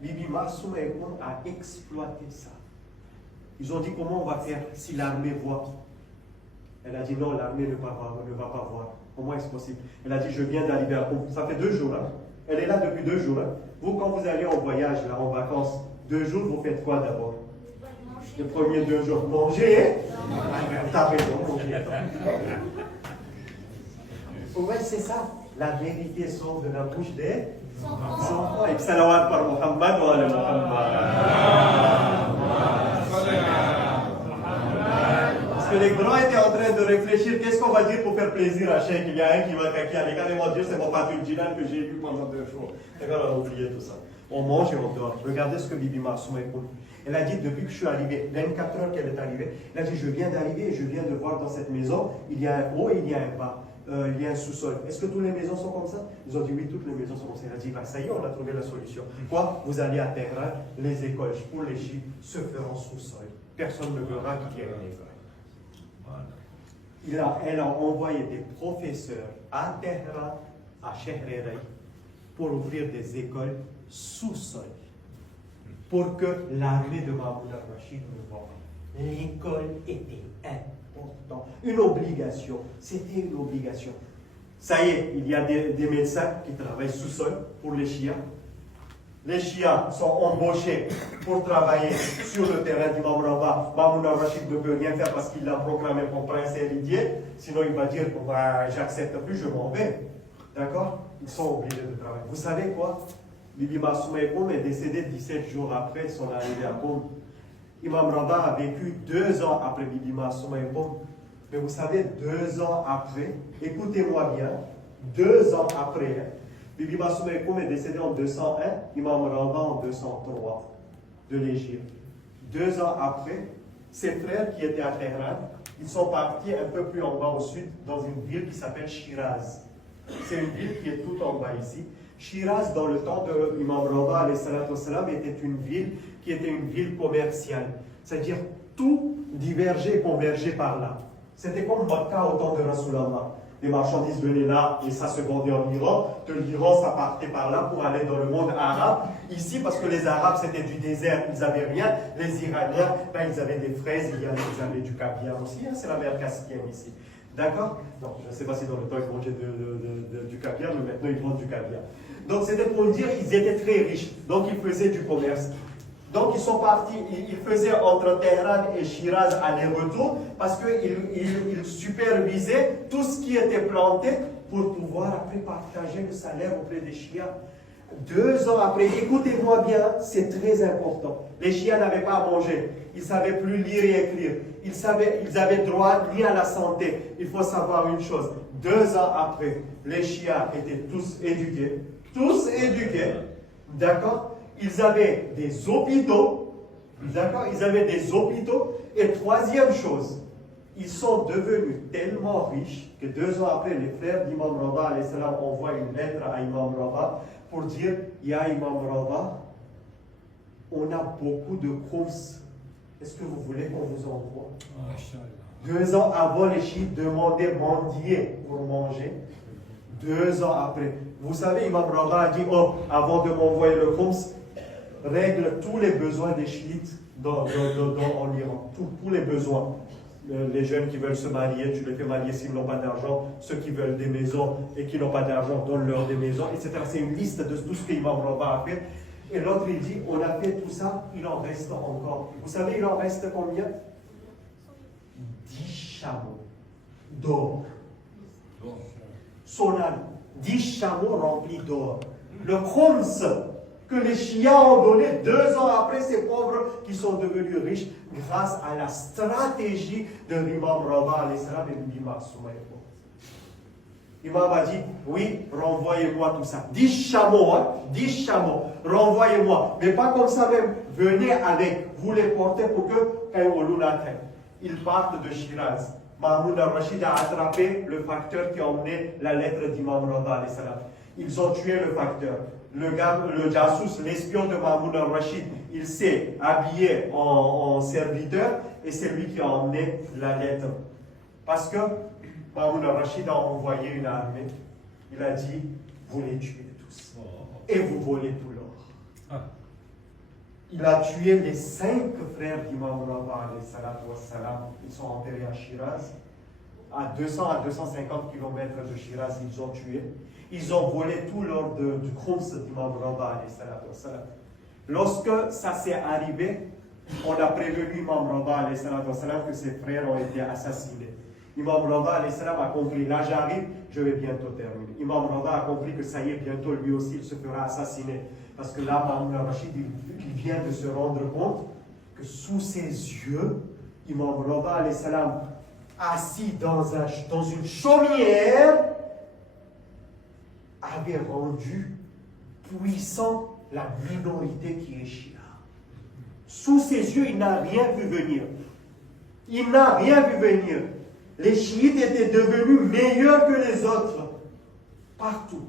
Bibi Massouma a exploité ça. Ils ont dit comment on va faire si l'armée voit. Elle a dit non, l'armée ne va pas voir. Comment est-ce possible? Elle a dit je viens d'arriver à Qom. Ça fait 2 jours. Hein. Elle est là depuis 2 jours. Hein. Vous, quand vous allez en voyage, là, en vacances, 2 jours, vous faites quoi d'abord? Les premiers 2 jours, manger. Hein? T'as raison, manger. Ouais, c'est ça. La vérité sort de la bouche des enfants. Et salawat par Muhammad wa ala Muhammad. Parce que les grands étaient en train de réfléchir, qu'est-ce qu'on va dire pour faire plaisir à Cheikh? Il y a un qui va caquer avec un, ils vont dire c'est mon Fatul Jinan que j'ai vu pendant 2 jours. D'accord, on a oublié tout ça. On mange et on dort. Regardez ce que Bibi Marsoum a écouté. Elle a dit depuis que je suis arrivé, 24 heures qu'elle est arrivée, elle a dit je viens d'arriver et je viens de voir dans cette maison, il y a un haut et il y a un bas. Il y a un sous-sol. Est-ce que toutes les maisons sont comme ça? Ils ont dit oui, toutes les maisons sont comme ça. Elle a dit, bah, ça y est, on a trouvé la solution. Quoi? Vous allez à Téhéran, les écoles pour les chiites se feront sous-sol. Personne ne verra qu'il y a une école. Elle a envoyé des professeurs à Téhéran, à Chehrerei, pour ouvrir des écoles sous-sol. Pour que l'armée de Mahmoud al-Rashid ne voit pas. L'école était important. Une obligation. C'était une obligation. Ça y est, il y a des médecins qui travaillent sous-sol pour les chiites. Les chiites sont embauchés pour travailler sur le terrain d'Imam Rabah. Mahmoud al-Rashid ne peut rien faire parce qu'il l'a programmé comme prince héritier. Sinon, il va dire j'accepte plus, je m'en vais. D'accord? Ils sont obligés de travailler. Vous savez quoi? Bibi Marsoum est décédé 17 jours après son arrivée à Qom. Imam Rabah a vécu 2 ans après Bibi Marsoum et Qom. Mais vous savez, 2 ans après, écoutez-moi bien, 2 ans après, Bibi Marsoum et Qom est décédé en 201, Imam Rabah en 203 de l'Égypte. 2 ans après, ses frères qui étaient à Téhéran, ils sont partis un peu plus en bas au sud, dans une ville qui s'appelle Shiraz. C'est une ville qui est tout en bas ici. Shiraz, dans le temps de Imam Rabah, était une ville qui était une ville commerciale. C'est-à-dire, tout divergeait et convergeait par là. C'était comme Makkah au temps de Rasulallah. Les marchandises venaient là et ça se vendait en Iran. De l'Iran, ça partait par là pour aller dans le monde arabe. Ici, parce que les Arabes, c'était du désert, ils n'avaient rien. Les Iraniens, ben, ils avaient des fraises, ils avaient du caviar aussi. Hein, c'est la mer Caspienne ici. D'accord? Non, je ne sais pas si dans le temps ils mangeaient du caviar, mais maintenant ils vendent du caviar. Donc c'était pour dire qu'ils étaient très riches. Donc ils faisaient du commerce. Donc ils sont partis, ils faisaient entre Téhéran et Shiraz aller-retour parce qu'ils supervisaient tout ce qui était planté pour pouvoir après partager le salaire auprès des chiites. 2 ans après, écoutez-moi bien, c'est très important. Les chiites n'avaient pas à manger, ils ne savaient plus lire et écrire, ils avaient droit ni à la santé. Il faut savoir une chose, 2 ans après, les chiites étaient tous éduqués, d'accord? Ils avaient des hôpitaux, d'accord? Ils avaient des hôpitaux. Et troisième chose, ils sont devenus tellement riches que 2 ans après, les frères d'Imam Rabah envoient une lettre à Imam Rabah pour dire, ya Imam Rabah, on a beaucoup de courses. Est-ce que vous voulez qu'on vous envoie? 2 ans avant, les chiites demandaient mendier pour manger. 2 ans après. Vous savez, Imam Rabah a dit, oh, avant de m'envoyer le khums, règle tous les besoins des chiites en Iran. Tous les besoins. Les jeunes qui veulent se marier, tu les fais marier s'ils n'ont pas d'argent. Ceux qui veulent des maisons et qui n'ont pas d'argent, donne-leur des maisons, etc. C'est une liste de tout ce qu'Imam Rabah a fait. Et l'autre, il dit, on a fait tout ça, il en reste encore. Vous savez, il en reste combien? 10 chameaux d'or. Son âne, 10 chameaux remplis d'or. Le khums que les chiites ont donné 2 ans après ces pauvres qui sont devenus riches grâce à la stratégie de l'imam Rabah et de l'imam Soumaï. L'imam a dit, oui, renvoyez-moi tout ça. 10 chameaux, hein, 10 chameaux, renvoyez-moi. Mais pas comme ça même, venez avec, vous les portez pour que ils partent de Shiraz. Mahmoud al-Rashid a attrapé le facteur qui a emmené la lettre d'Imam Rabah. Ils ont tué le facteur. Le jassous, l'espion de Mahmoud al-Rashid, il s'est habillé en serviteur et c'est lui qui a emmené la lettre. Parce que Mahmoud al-Rashid a envoyé une armée. Il a dit, vous les tuez tous. Et vous volez tout l'or. Il a tué les 5 frères d'Imam Rada, ils sont enterrés à Shiraz. À 200 à 250 km de Shiraz, ils ont tué. Ils ont volé tout l'or du Khums d'Imam Rada. Lorsque ça s'est arrivé, on a prévenu Imam Rada que ses frères ont été assassinés. Imam Rada a compris, là j'arrive, je vais bientôt terminer. Imam Rada a compris que ça y est, bientôt lui aussi il se fera assassiner. Parce que là, Mahmoud al-Rashid, il vient de se rendre compte que sous ses yeux, Imam Rada assis dans une chaumière, avait rendu puissant la minorité qui est Shia. Sous ses yeux, il n'a rien vu venir. Il n'a rien vu venir. Les chiites étaient devenus meilleurs que les autres. Partout.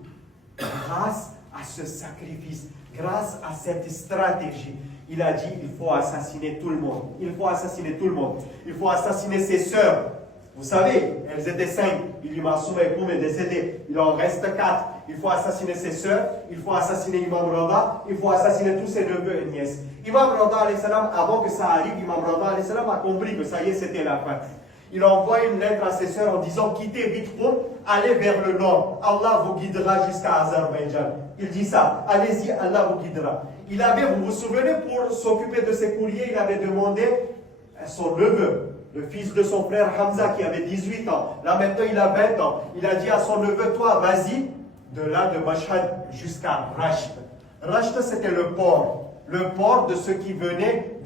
Grâce à ce sacrifice, grâce à cette stratégie. Il a dit, il faut assassiner tout le monde. Il faut assassiner tout le monde. Il faut assassiner ses sœurs. Vous savez, elles étaient 5. Il est décédé. Il en reste 4. Il faut assassiner ses sœurs. Il faut assassiner Imam Rada. Il faut assassiner tous ses neveux et nièces. Imam Rada, avant que ça arrive, Imam Rada a compris que ça y est, c'était la fin. Il envoie une lettre à ses sœurs en disant, quittez vite pour aller vers le nord. Allah vous guidera jusqu'à Azerbaïdjan. Il dit ça. Allez-y, Allah vous guidera. Il avait, vous vous souvenez, pour s'occuper de ses courriers, il avait demandé à son neveu, le fils de son frère Hamza qui avait 18 ans. Là maintenant il a 20 ans. Il a dit à son neveu, toi vas-y, de là de Mashhad jusqu'à Rasht. Rasht c'était le port. Le port de ceux qui venaient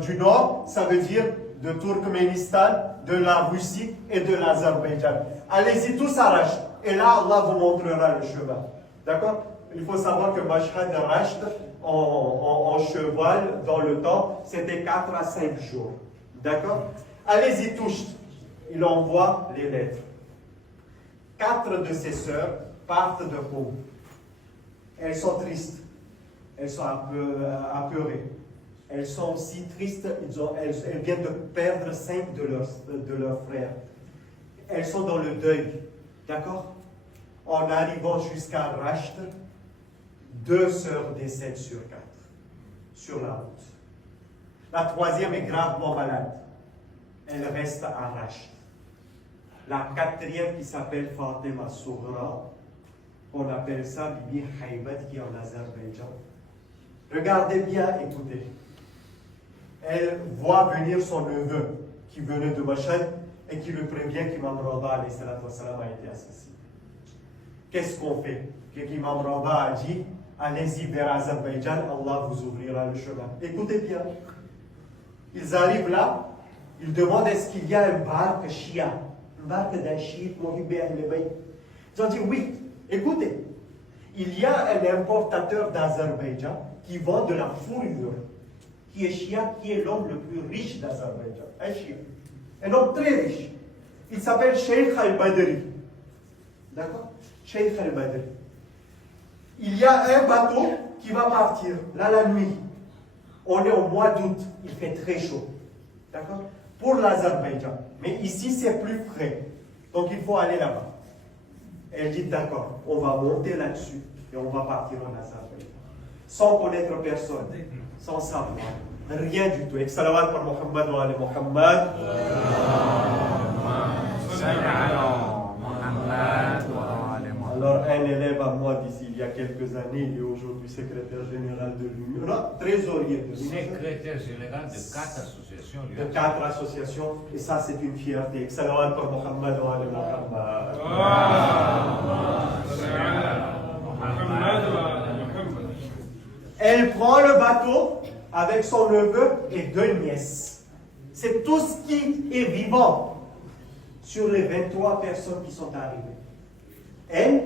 du nord, ça veut dire de Turkménistan, de la Russie et de l'Azerbaïdjan. Allez-y tous à Rasht. Et là Allah vous montrera le chemin. D'accord? Il faut savoir que Mashhad et Rasht en cheval dans le temps, c'était 4 à 5 jours. D'accord? Allez-y tous. Il envoie les lettres. 4 de ses sœurs partent de Qom. Elles sont tristes. Elles sont apeurées. Elles sont aussi tristes. Elles viennent de perdre 5 de leurs frères. Elles sont dans le deuil. D'accord? En arrivant jusqu'à Rasht, 2 sœurs décèdent sur 4 sur la route. La 3e est gravement malade. Elle reste à Rasht. La 4e qui s'appelle Fatima Soughra, on appelle ça Bibi Haybat qui est en Azerbaïdjan. Regardez bien, écoutez. Elle voit venir son neveu qui venait de Mashhad et qui le prévient qu'Imam Rada a été assassiné. Qu'est-ce qu'on fait? Qu'Imam Rada a dit, allez-y vers Azerbaïdjan, Allah vous ouvrira le chemin. Écoutez bien. Ils arrivent là, ils demandent est-ce qu'il y a un barque Shia, un barque d'un chiite, Mohibé Ahl-Bayt. Ils ont dit oui. Écoutez, il y a un importateur d'Azerbaïdjan qui vend de la fourrure, qui est Shia, qui est l'homme le plus riche d'Azerbaïdjan. Un Shia. Un homme très riche. Il s'appelle Sheikh Al-Badri. D'accord? Sheikh Al-Badri. Il y a un bateau qui va partir, là la nuit. On est au mois d'août, il fait très chaud. D'accord? Pour l'Azerbaïdjan. Mais ici, c'est plus frais. Donc, il faut aller là-bas. Elle dit, d'accord, on va monter là-dessus et on va partir en Azerbaïdjan. Sans connaître personne, sans savoir, rien du tout. Et salawat par Muhammad wa ali Muhammad. Alors, un élève à moi d'ici il y a quelques années, il est aujourd'hui secrétaire général de l'Union, non, trésorier de l'Union. Secrétaire général de 4 associations. De 4 associations, et ça c'est une fierté. Salawat par Muhammad wa ali Muhammad. Elle prend le bateau avec son neveu et 2 nièces. C'est tout ce qui est vivant sur les 23 personnes qui sont arrivées. Elle,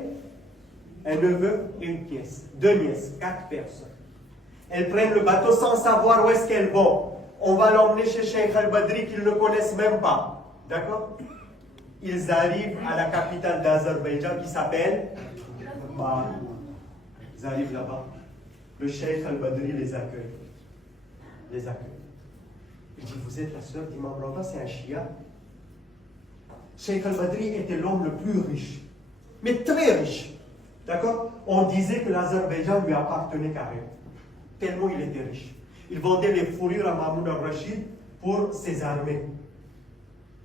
un neveu et une nièce. 2 nièces, 4 personnes. Elles prennent le bateau sans savoir où est-ce qu'elles vont. On va l'emmener chez Sheikh Al-Badri qu'ils ne connaissent même pas. D'accord? Ils arrivent à la capitale d'Azerbaïdjan qui s'appelle Bakou. Ils arrivent là-bas. Le Sheikh Al-Badri les accueille. Il dit, vous êtes la sœur d'Imam Rada, c'est un Shia. Sheikh Al-Badri était l'homme le plus riche. Mais très riche. D'accord? On disait que l'Azerbaïdjan lui appartenait carrément. Tellement il était riche. Il vendait les fourrures à Mahmoud al-Rachid pour ses armées.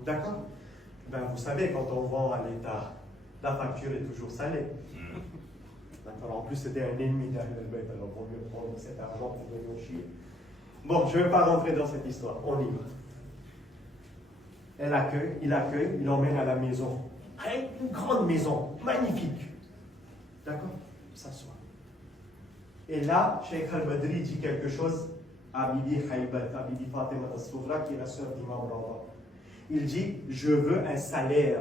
D'accord? Ben, vous savez, quand on vend à l'État, la facture est toujours salée. D'accord? En plus, c'était un ennemi d'Ahl al-Bayt, alors il vaut mieux prendre cet argent pour venir au chier. Bon, je ne vais pas rentrer dans cette histoire, on y va. Il accueille, il emmène à la maison. Une grande maison, magnifique. D'accord? Il s'assoit. Et là, Cheikh al-Badri dit quelque chose à Bibi Haybat, à Bibi Fatima al-Soufra, qui est la sœur d'Imam Rava. Il dit, je veux un salaire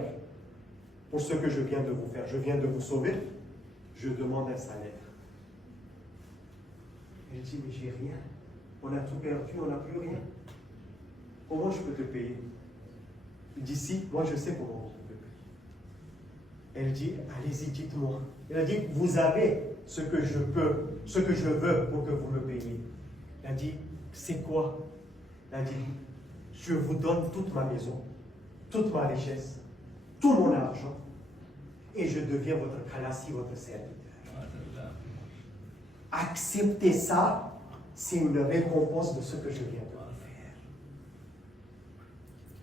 pour ce que je viens de vous faire. Je viens de vous sauver, je demande un salaire. Elle dit, mais j'ai rien. On a tout perdu, on n'a plus rien. Comment je peux te payer? Il dit, si, moi je sais comment vous pouvez payer. Elle dit, allez-y, dites-moi. Elle a dit, vous avez ce que je peux, ce que je veux pour que vous me payiez. Elle a dit, c'est quoi? Elle a dit, je vous donne toute ma maison, toute ma richesse, tout mon argent, et je deviens votre khalassi, votre serviteur. Acceptez ça, c'est une récompense de ce que je viens de vous faire.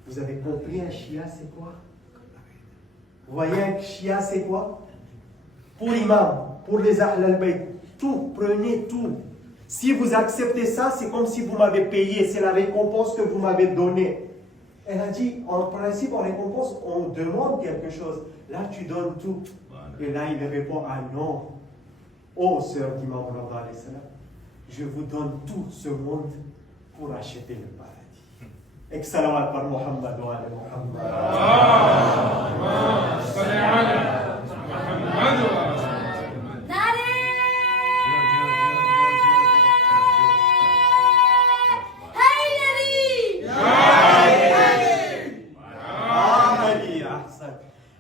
Vous avez compris, un shia, c'est quoi? Vous voyez, un shia, c'est quoi? Pour l'imam, pour les Ahl al-Bayt, tout, prenez tout. Si vous acceptez ça, c'est comme si vous m'avez payé, c'est la récompense que vous m'avez donnée. Elle a dit, en principe, en récompense, on demande quelque chose. Là, tu donnes tout. Et là, il répond, ah non. Oh, sœur d'Imam Rava, je vous donne tout ce monde pour acheter le paradis. Excellent par Muhammad wa ala Muhammad.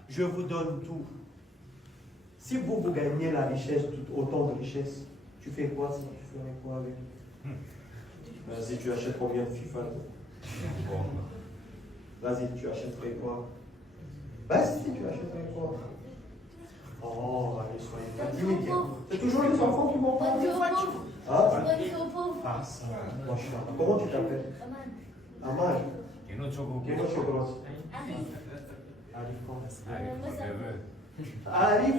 Je vous donne tout. Si vous gagnez la richesse, autant de richesse, tu fais quoi ça? Tu ferais quoi avec? Vas-y, tu achètes combien de FIFA? Vas-y, tu achèterais quoi? Vas-y, tu achèterais quoi? Oh, allez, soyez pas timide. C'est toujours les enfants qui m'ont pas de voiture. Ah, ça. Comment tu t'appelles? Aman. Quel autre chose? Arif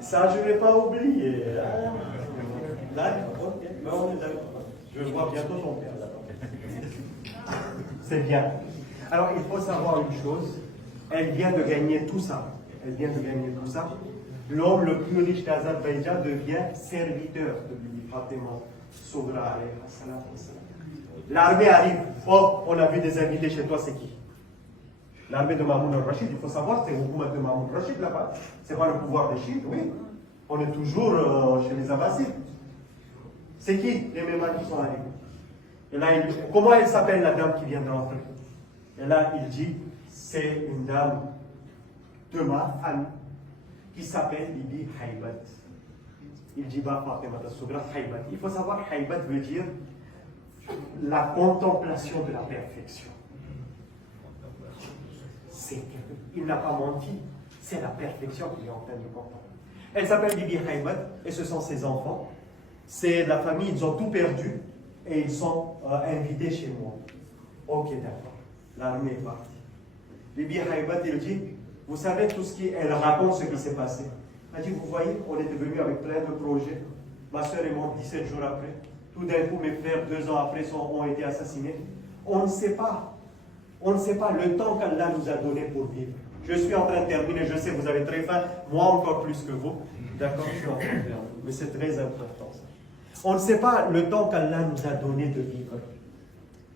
ça je ne vais pas oublier. Je vois bientôt ton père là-bas. C'est bien. Alors il faut savoir une chose, elle vient de gagner tout ça. Elle vient de gagner tout ça. L'homme le plus riche d'Azerbaïdjan devient serviteur de Bibi Fatima Soghra. L'armée arrive. Oh, on a vu des invités chez toi, c'est qui? L'armée de Mahmoud al-Rachid, il faut savoir, c'est le pouvoir de Mahmoud al-Rachid là-bas. C'est pas le pouvoir des chiites, oui. On est toujours chez les Abbassides. C'est qui les mémans qui sont arrivés? Et là, comment elle s'appelle la dame qui vient de rentrer? Et là, il dit, c'est une dame de ma famille qui s'appelle Bibi Haybat. Il dit, bah, Fatima Soghra Haybat. Il faut savoir, Haybat veut dire la contemplation de la perfection. Il n'a pas menti, c'est la perfection qu'il est en train de contempler. Elle s'appelle Bibi Haybat et ce sont ses enfants. C'est la famille, ils ont tout perdu et ils sont invités chez moi. Ok, d'accord. L'armée est partie. Bibi Haybat, il dit, vous savez tout ce qui... Elle raconte ce qui s'est passé. Elle dit, vous voyez, on est venu avec plein de projets. Ma soeur est morte 17 jours après. Tout d'un coup, mes frères, 2 ans après, ont été assassinés. On ne sait pas. On ne sait pas le temps qu'Allah nous a donné pour vivre. Je suis en train de terminer, je sais, vous avez très faim, moi encore plus que vous. D'accord, je suis en train de terminer. Mais c'est très important ça. On ne sait pas le temps qu'Allah nous a donné de vivre.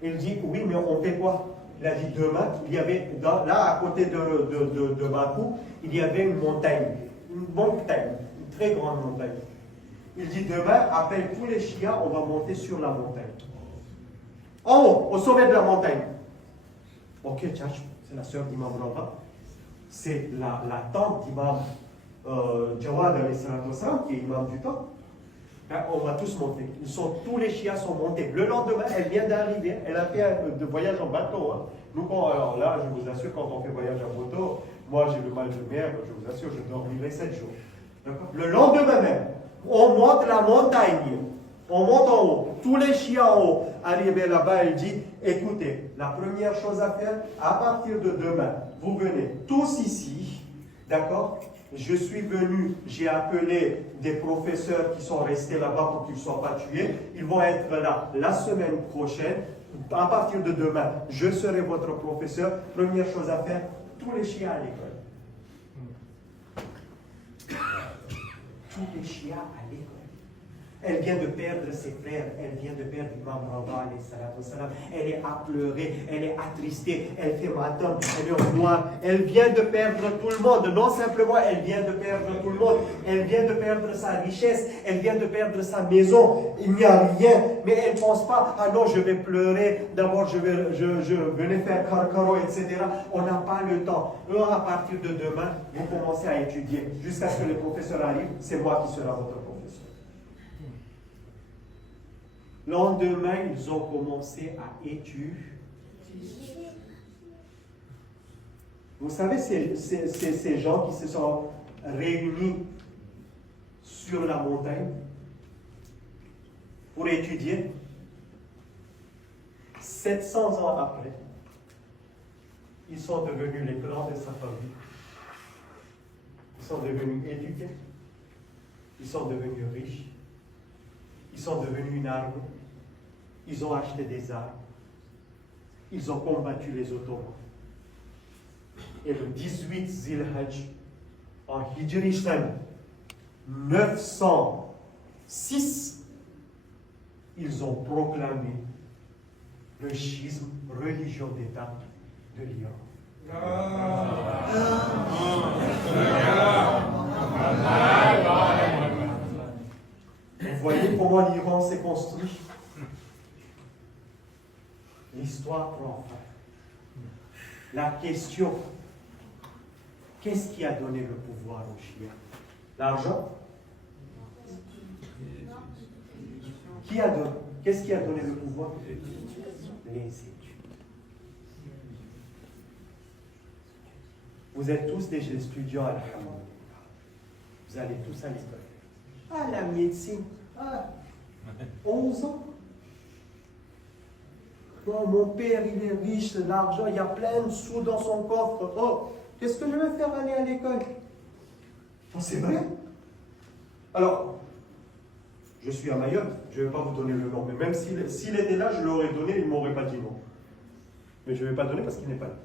Il dit, oui, mais on fait quoi? Il a dit, demain, il y avait, là, à côté de Bakou, il y avait une montagne. Une montagne, une très grande montagne. Il dit, demain, appelle tous les chiites, on va monter sur la montagne. En haut, au sommet de la montagne. Ok, tchatch, c'est la sœur d'Imam Rava. C'est la tante d'Imam Jawad qui est imam du temps. On va tous monter. Tous les chiites sont montés. Le lendemain, elle vient d'arriver. Elle a fait un voyage en bateau. Hein. Nous, alors là, je vous assure, quand on fait voyage en bateau, moi j'ai le mal de mer, je vous assure, je dormirai 7 jours. D'accord? Le lendemain même, on monte la montagne. On monte en haut. Tous les chiens en haut. Arrivé là-bas, il dit, écoutez, la première chose à faire, à partir de demain, vous venez tous ici, d'accord? Je suis venu, j'ai appelé des professeurs qui sont restés là-bas pour qu'ils ne soient pas tués. Ils vont être là la semaine prochaine. À partir de demain, je serai votre professeur. Première chose à faire, tous les chiens à l'école. Tous les chiens à l'école. Elle vient de perdre ses frères, elle vient de perdre Imam Rava, elle est à pleurer, elle est attristée, elle fait matin, elle est au noir, elle vient de perdre tout le monde. Non simplement elle vient de perdre tout le monde, elle vient de perdre sa richesse, elle vient de perdre sa maison, il n'y a rien, mais elle ne pense pas, ah non je vais pleurer, d'abord je venais faire carcaro, etc. On n'a pas le temps. À partir de demain, vous commencez à étudier, jusqu'à ce que le professeur arrive, c'est moi qui sera votre professeur. Lendemain, ils ont commencé à étudier. Vous savez, ces gens qui se sont réunis sur la montagne pour étudier, 700 ans après, ils sont devenus les grands de sa famille. Ils sont devenus éduqués. Ils sont devenus riches. Ils sont devenus une arme. Ils ont acheté des armes. Ils ont combattu les Ottomans. Et le 18 Zilhaj, en Hijri 906, ils ont proclamé le schisme, religion d'État de l'Iran. Vous voyez comment l'Iran s'est construit? L'histoire prend fin. La question, qu'est-ce qui a donné le pouvoir aux Chiites? L'argent? Qu'est-ce qui a donné le pouvoir? Les études. Vous êtes tous des étudiants, alhamdoulilah. Vous allez tous à l'école. Ah, la médecine. Ah, 11 ans. Oh, mon père, il est riche, l'argent, il y a plein de sous dans son coffre. Oh, qu'est-ce que je vais faire aller à l'école? Oh, c'est vrai. Alors, je suis à Mayotte, je ne vais pas vous donner le nom, mais même s'il était là, je l'aurais donné, il ne m'aurait pas dit non. Mais je ne vais pas donner parce qu'il n'est pas là.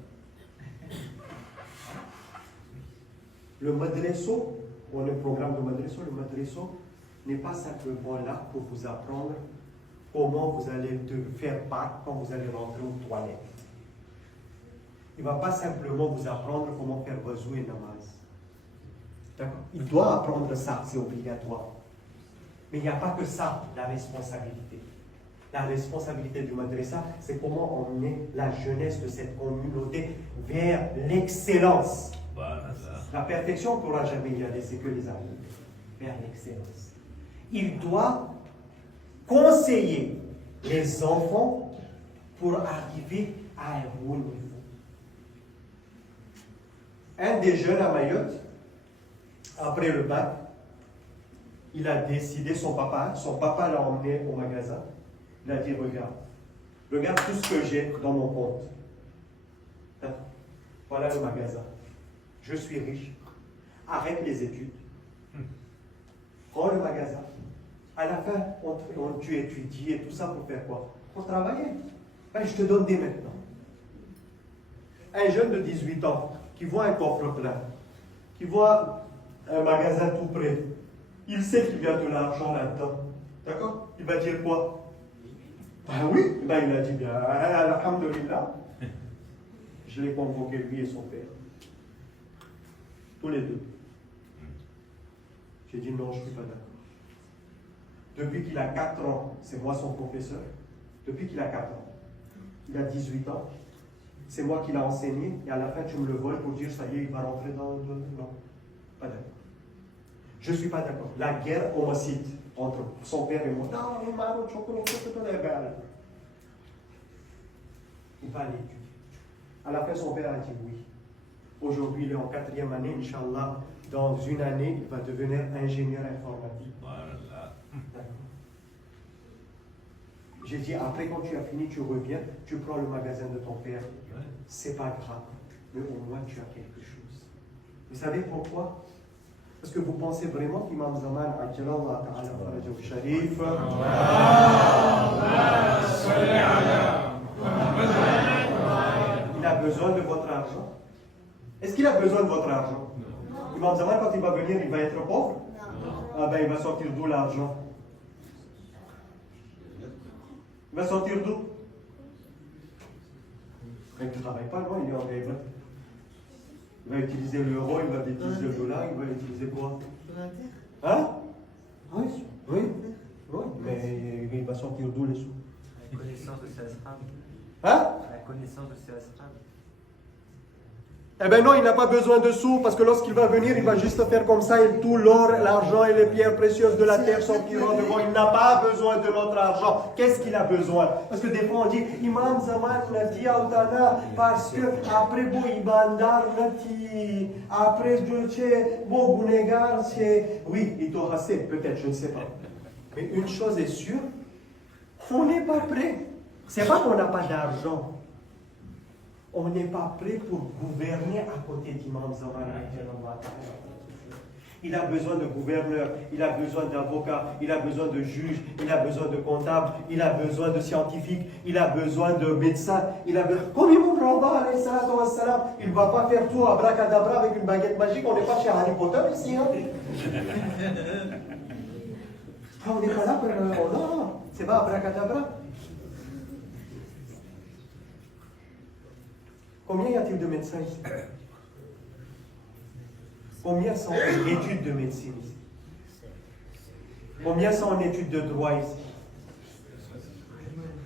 Le madresso, ou le programme de madresso, le madresso n'est pas simplement là pour vous apprendre comment vous allez faire Pâques quand vous allez rentrer aux toilettes. Il ne va pas simplement vous apprendre comment faire Wazou et Namaz. D'accord? Il doit apprendre ça, c'est obligatoire. Mais il n'y a pas que ça, la responsabilité. La responsabilité du madrasa, c'est comment emmener la jeunesse de cette communauté vers l'excellence. La perfection ne pourra jamais y aller, c'est que les amis. Vers l'excellence. Il doit conseiller les enfants pour arriver à un haut niveau. Un des jeunes à Mayotte, après le bac, il a décidé, son papa l'a emmené au magasin, il a dit, regarde tout ce que j'ai dans mon compte. Voilà le magasin. Je suis riche. Arrête les études. Prends le magasin. À la fin, tu étudies et tout ça pour faire quoi? Pour travailler. Ben, je te donne dès maintenant. Un jeune de 18 ans qui voit un coffre plein, qui voit un magasin tout près, il sait qu'il y a de l'argent là-dedans. D'accord? Il va dire quoi? Ah oui? Ben, il a dit bien, alhamdoulilah. Je l'ai convoqué lui et son père. Tous les deux. J'ai dit non, je ne suis pas d'accord. Depuis qu'il a 4 ans, c'est moi son professeur. Depuis qu'il a 4 ans, il a 18 ans, c'est moi qui l'ai enseigné, et à la fin tu me le voles pour dire ça y est, il va rentrer dans le... Non, pas d'accord. Je ne suis pas d'accord. La guerre homicide entre son père et moi. Non, il va aller étudier. À la fin, son père a dit oui. Aujourd'hui, il est en 4e année, Inch'Allah. Dans une année, il va devenir ingénieur informatique. Voilà. J'ai dit, après, quand tu as fini, tu reviens, tu prends le magasin de ton père. C'est pas grave, mais au moins tu as quelque chose. Vous savez pourquoi? Parce que vous pensez vraiment qu'Imam Zaman, Ajalallah Ta'ala Farajahu Sharif, il a besoin de votre argent. Est-ce qu'il a besoin de votre argent? Imam Zaman, quand il va venir, il va être pauvre? Ah ben, il va sortir d'où l'argent? Il va sortir d'où? Il ne travaille pas, non, il est en rêve. Il va utiliser l'euro, il va utiliser le dollar, il va utiliser quoi? Hein? Oui, oui, oui. Mais il va sortir d'où les sous? La connaissance de ses asrams. Hein? La connaissance de ses asrams. Eh bien non, il n'a pas besoin de sous parce que lorsqu'il va venir, il va juste faire comme ça et tout l'or, l'argent et les pierres précieuses de la terre sortiront devant. Il n'a pas besoin de notre argent. Qu'est-ce qu'il a besoin? Parce que des fois on dit, Imam Zaman l'a dit à Outana parce que après beau ibandar nati, après je sais, beau gunégar, c'est. Oui, il t'aura assez, peut-être, je ne sais pas. Mais une chose est sûre, on n'est pas prêt. C'est pas qu'on n'a pas d'argent. On n'est pas prêt pour gouverner à côté d'Imam Zaman. Il a besoin de gouverneurs, il a besoin d'avocats, il a besoin de juges, il a besoin de comptables, il a besoin de scientifiques, il a besoin de médecins, comme Imam Ramba, il ne va pas faire tout abracadabra avec une baguette magique, on n'est pas chez Harry Potter ici. Hein? On n'est pas là pour... non, c'est pas abracadabra. Combien y a-t-il de médecins ici? Combien sont en études de médecine ici? Combien sont en études de droit ici?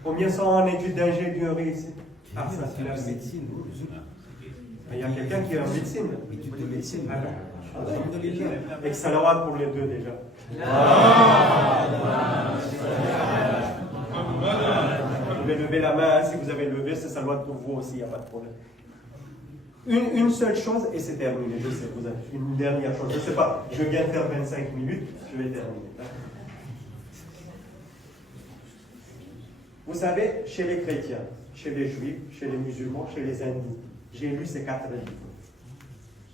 Combien sont en études d'ingénierie ici? Ah, ça c'est la médecine. Il y a quelqu'un qui est en médecine. Études de médecine. Et salawat pour les deux déjà. Vous pouvez lever la main, hein, si vous avez levé, c'est salawat pour vous aussi, il n'y a pas de problème. Une seule chose et c'est terminé, je sais, vous avez une dernière chose, je ne sais pas, je viens de faire 25 minutes, je vais terminer. Vous savez, chez les chrétiens, chez les juifs, chez les musulmans, chez les hindous, j'ai lu ces 4 livres.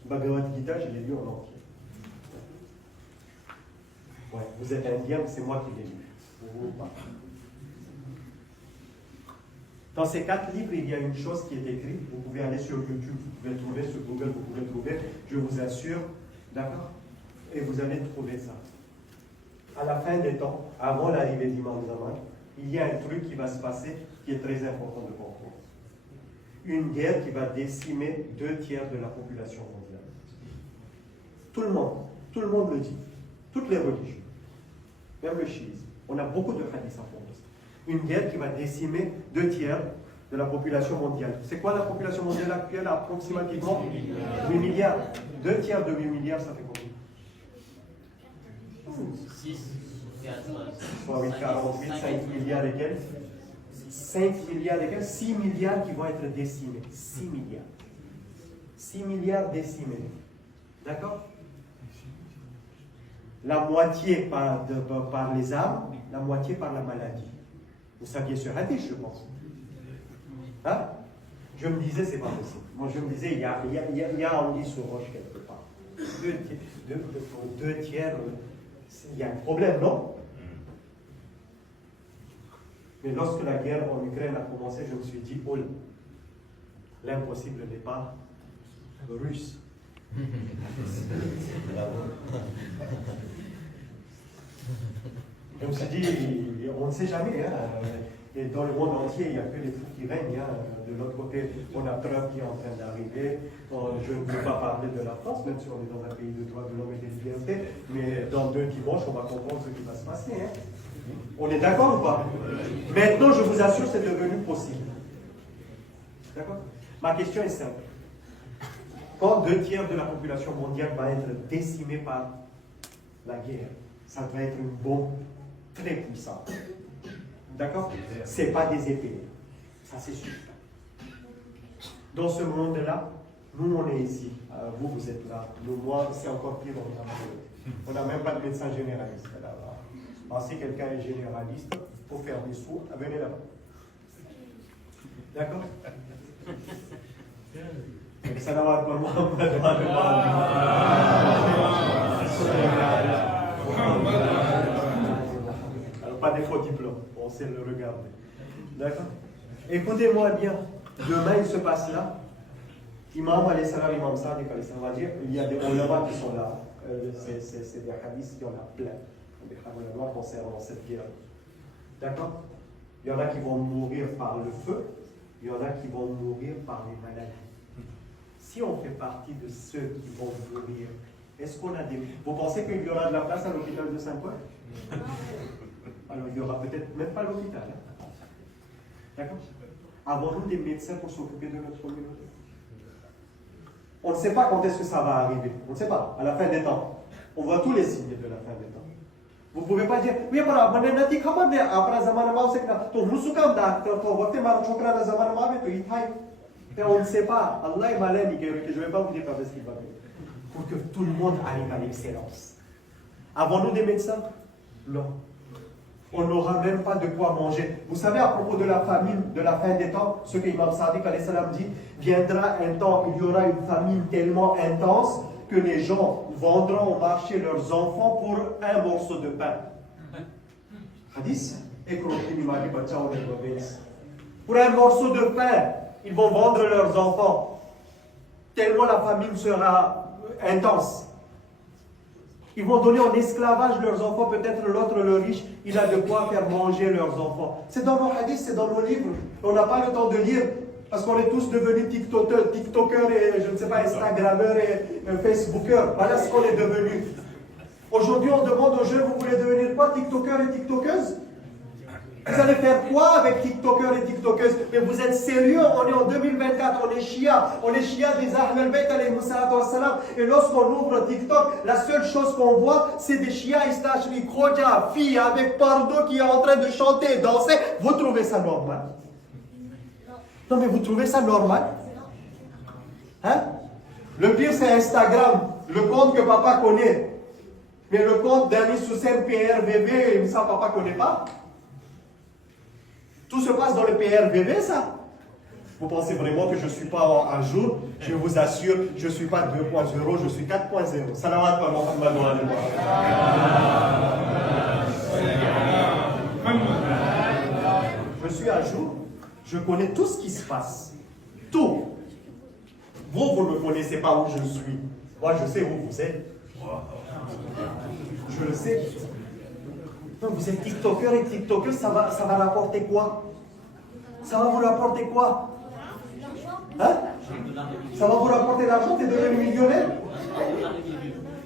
Bhagavad Gita, je l'ai lu en entier. Ouais, vous êtes indien, mais c'est moi qui l'ai lu. Vous pas. Dans ces 4 livres, il y a une chose qui est écrite. Vous pouvez aller sur YouTube, vous pouvez trouver, sur Google, vous pouvez trouver. Je vous assure, d'accord? Et vous allez trouver ça. À la fin des temps, avant l'arrivée d'Imam Zaman, il y a un truc qui va se passer qui est très important de comprendre. Une guerre qui va décimer 2/3 de la population mondiale. Tout le monde le dit. Toutes les religions, même le chiisme. On a beaucoup de hadiths à fond. Une guerre qui va décimer 2/3 de la population mondiale. C'est quoi la population mondiale actuelle? Approximativement 8 milliards. 2/3 de 8 milliards, ça fait combien? 6. 48, 5 milliards et quelques. 5 milliards et quelques. 6 milliards qui vont être décimés. 6 milliards. 6 milliards décimés. D'accord? La moitié par les armes, la moitié par la maladie. Vous saviez ce hadith, je pense. Hein? Je me disais, c'est pas possible. Moi, je me disais, il y a anguille sous roche quelque part. 2/3, il y a un problème, non? Mais lorsque la guerre en Ukraine a commencé, je me suis dit, oh, l'impossible n'est pas russe. Je me suis dit, on ne sait jamais. Hein. Et dans le monde entier, il n'y a que les fous qui règnent. Hein. De l'autre côté, on a Trump qui est en train d'arriver. Je ne veux pas parler de la France, même si on est dans un pays de droits de l'homme et des libertés. Mais dans 2 dimanches, on va comprendre ce qui va se passer. Hein. On est d'accord ou pas? Maintenant, je vous assure, c'est devenu possible. D'accord? Ma question est simple. Quand 2/3 de la population mondiale va être décimée par la guerre, ça va être une bombe très puissante. D'accord? Ce n'est pas des épées. Ça, c'est sûr. Dans ce monde-là, Nous, on est ici. Vous, vous êtes là. Nous, moi, c'est encore pire. On n'a même pas de médecin généraliste là-bas. Alors, si quelqu'un est généraliste, pour faire des sourds, venez là-bas. D'accord? Salam alaikum wa alors, pas des faux diplômes, on sait le regarder. D'accord? Écoutez-moi bien, demain il se passe là. Imam alayhi salam, Imam Sadiq alayhi salam va dire, il y a des ulama qui sont là. C'est des hadiths qui en a plein. Des ulama concernant cette guerre. D'accord? Il y en a qui vont mourir par le feu, il y en a qui vont mourir par les maladies. Si on fait partie de ceux qui vont mourir, est-ce qu'on a des... Vous pensez qu'il y aura de la place à l'hôpital de Saint-Paul? Alors il n'y aura peut-être même pas l'hôpital. Hein? D'accord? Avons-nous des médecins pour s'occuper de notre communauté? On ne sait pas quand est-ce que ça va arriver. On ne sait pas, à la fin des temps. On voit tous les signes de la fin des temps. Vous ne pouvez pas dire, oui, après on ne sait pas. Allah est malin, je ne vais pas vous dire quand est-ce qu'il va venir. Pour que tout le monde arrive à l'excellence. Avons-nous des médecins? Non. On n'aura même pas de quoi manger. Vous savez, à propos de la famine, de la fin des temps, ce que Imam Sadiq alayhi salam dit, viendra un temps, il y aura une famine tellement intense que les gens vendront au marché leurs enfants pour un morceau de pain. Hadith? Pour un morceau de pain, ils vont vendre leurs enfants. Tellement la famine sera intense. Ils vont donner en esclavage leurs enfants, peut-être l'autre, le riche, il a de quoi faire manger leurs enfants. C'est dans nos hadiths, c'est dans nos livres. On n'a pas le temps de lire, parce qu'on est tous devenus TikTokers et, je ne sais pas, Instagrammeurs et Facebookers. Voilà ce qu'on est devenus. Aujourd'hui, on demande aux jeunes, vous voulez devenir quoi, TikTokers et TikTokeuses? Vous allez faire quoi avec TikTokers et TikTokeuses? Mais vous êtes sérieux? On est en 2024, on est Shia des Ahl al-Bayt alayhi salam. Et lorsqu'on ouvre TikTok, la seule chose qu'on voit, c'est des Shia Istashri, Khoja, filles avec Pardo qui est en train de chanter et danser. Vous trouvez ça normal? Non, mais vous trouvez ça normal? Hein? Le pire, c'est Instagram, le compte que papa connaît. Mais le compte d'Ali Soussen PRVV, ça, papa ne connaît pas. Tout se passe dans le PRVV, ça. Vous pensez vraiment que je ne suis pas à jour? Je vous assure, je ne suis pas 2.0, je suis 4.0. Salam alaikum wa rahmatullahi wa barakatuh. Je suis à jour, je connais tout ce qui se passe. Tout. Vous ne me connaissez pas où je suis. Moi, je sais où vous êtes. Je le sais. Non, vous êtes TikToker et TikToker, ça va rapporter quoi? Ça va vous rapporter quoi? Hein? Ça va vous rapporter l'argent, tu es devenu millionnaire?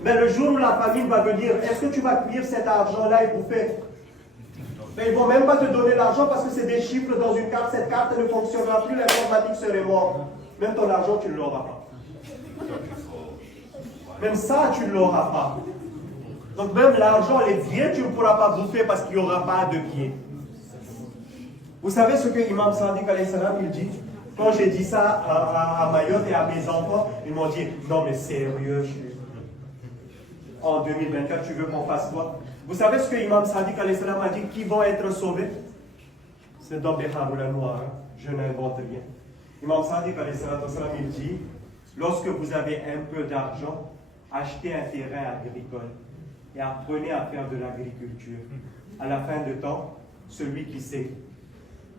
Mais le jour où la famille va venir, est-ce que tu vas cuire cet argent-là et bouffer? Mais ils ne vont même pas te donner l'argent parce que c'est des chiffres dans une carte. Cette carte ne fonctionnera plus, l'informatique serait morte. Même ton argent, tu ne l'auras pas. Même ça, tu ne l'auras pas. Donc même l'argent, les billets, tu ne pourras pas bouffer parce qu'il n'y aura pas de billets. Vous savez ce que Imam Sadiq alayhi salam, il dit? Quand j'ai dit ça à Mayotte et à mes enfants, ils m'ont dit, non mais sérieux, en 2024, tu veux qu'on fasse quoi? Vous savez ce que Imam Sadiq alayhi salam a dit? Qui vont être sauvés? C'est dans Beharoula Noir, je n'invente rien. Imam Sadiq alayhi salam, il dit, lorsque vous avez un peu d'argent, achetez un terrain agricole et apprenez à faire de l'agriculture. À la fin de temps, celui qui sait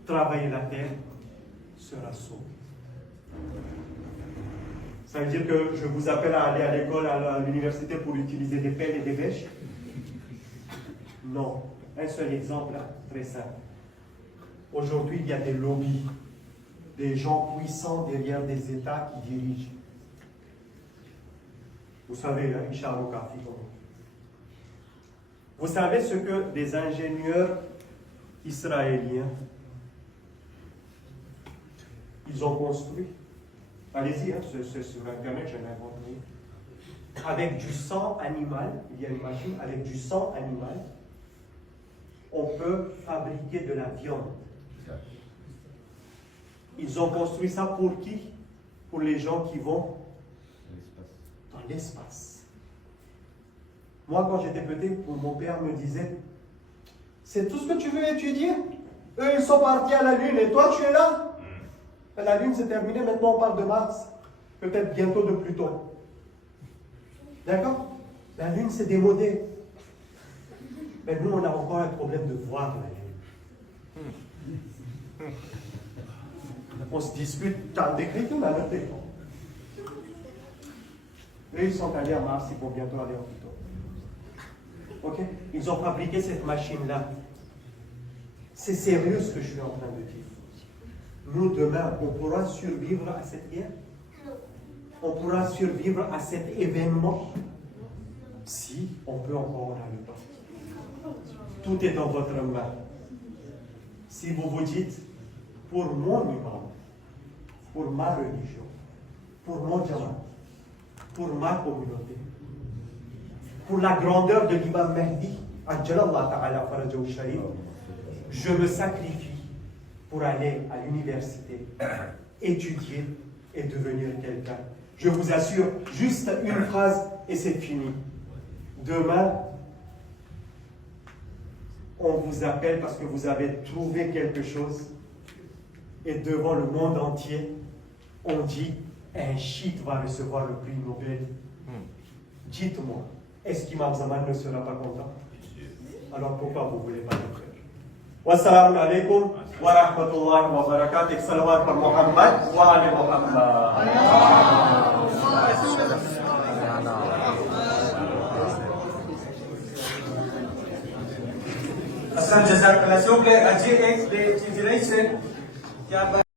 travailler la terre sera sauvé. Ça veut dire que je vous appelle à aller à l'école, à l'université pour utiliser des pelles et des bêches? Non. Un seul exemple très simple. Aujourd'hui, il y a des lobbies, des gens puissants derrière des États qui dirigent. Vous savez, Ishar Kafi. Vous savez ce que des ingénieurs israéliens, ils ont construit? Allez-y, c'est sur Internet, je n'invente rien. Avec du sang animal, il y a une machine, avec du sang animal, on peut fabriquer de la viande. Ils ont construit ça pour qui? pour les gens qui vont dans l'espace. Moi, quand j'étais petit, mon père me disait, c'est tout ce que tu veux étudier? Eux, ils sont partis à la Lune et toi, tu es là? La Lune, c'est terminé, maintenant on parle de Mars. Peut-être bientôt de Pluton. D'accord? La Lune, c'est démodé. Mais nous, on a encore un problème de voir la Lune. On se dispute, t'as décrit tout la noté. Eux, ils sont allés à Mars, ils vont bientôt aller en Pluton. Ok? Ils ont fabriqué cette machine-là. C'est sérieux ce que je suis en train de dire. Nous, demain, on pourra survivre à cette guerre? On pourra survivre à cet événement? Si, on peut encore, on a le temps. Tout est dans votre main. Si vous vous dites, pour mon imam, pour ma religion, pour mon jamaat, pour ma communauté, pour la grandeur de l'imam Mahdi, Ajjalallah ta'ala farajahu sharif, je me sacrifie pour aller à l'université, étudier et devenir quelqu'un. Je vous assure, juste une phrase et c'est fini. Demain, on vous appelle parce que vous avez trouvé quelque chose et devant le monde entier, on dit un chiite va recevoir le prix Nobel. Dites-moi, est-ce qu'Imam Zaman ne sera pas content? Alors pourquoi vous ne voulez pas le faire? Wassalamu alaikum wa rahmatullahi wa barakatuh. Salawat par Muhammad wa ali Muhammad. Asante Jazakallah. S'il vous plaît, Alger X, les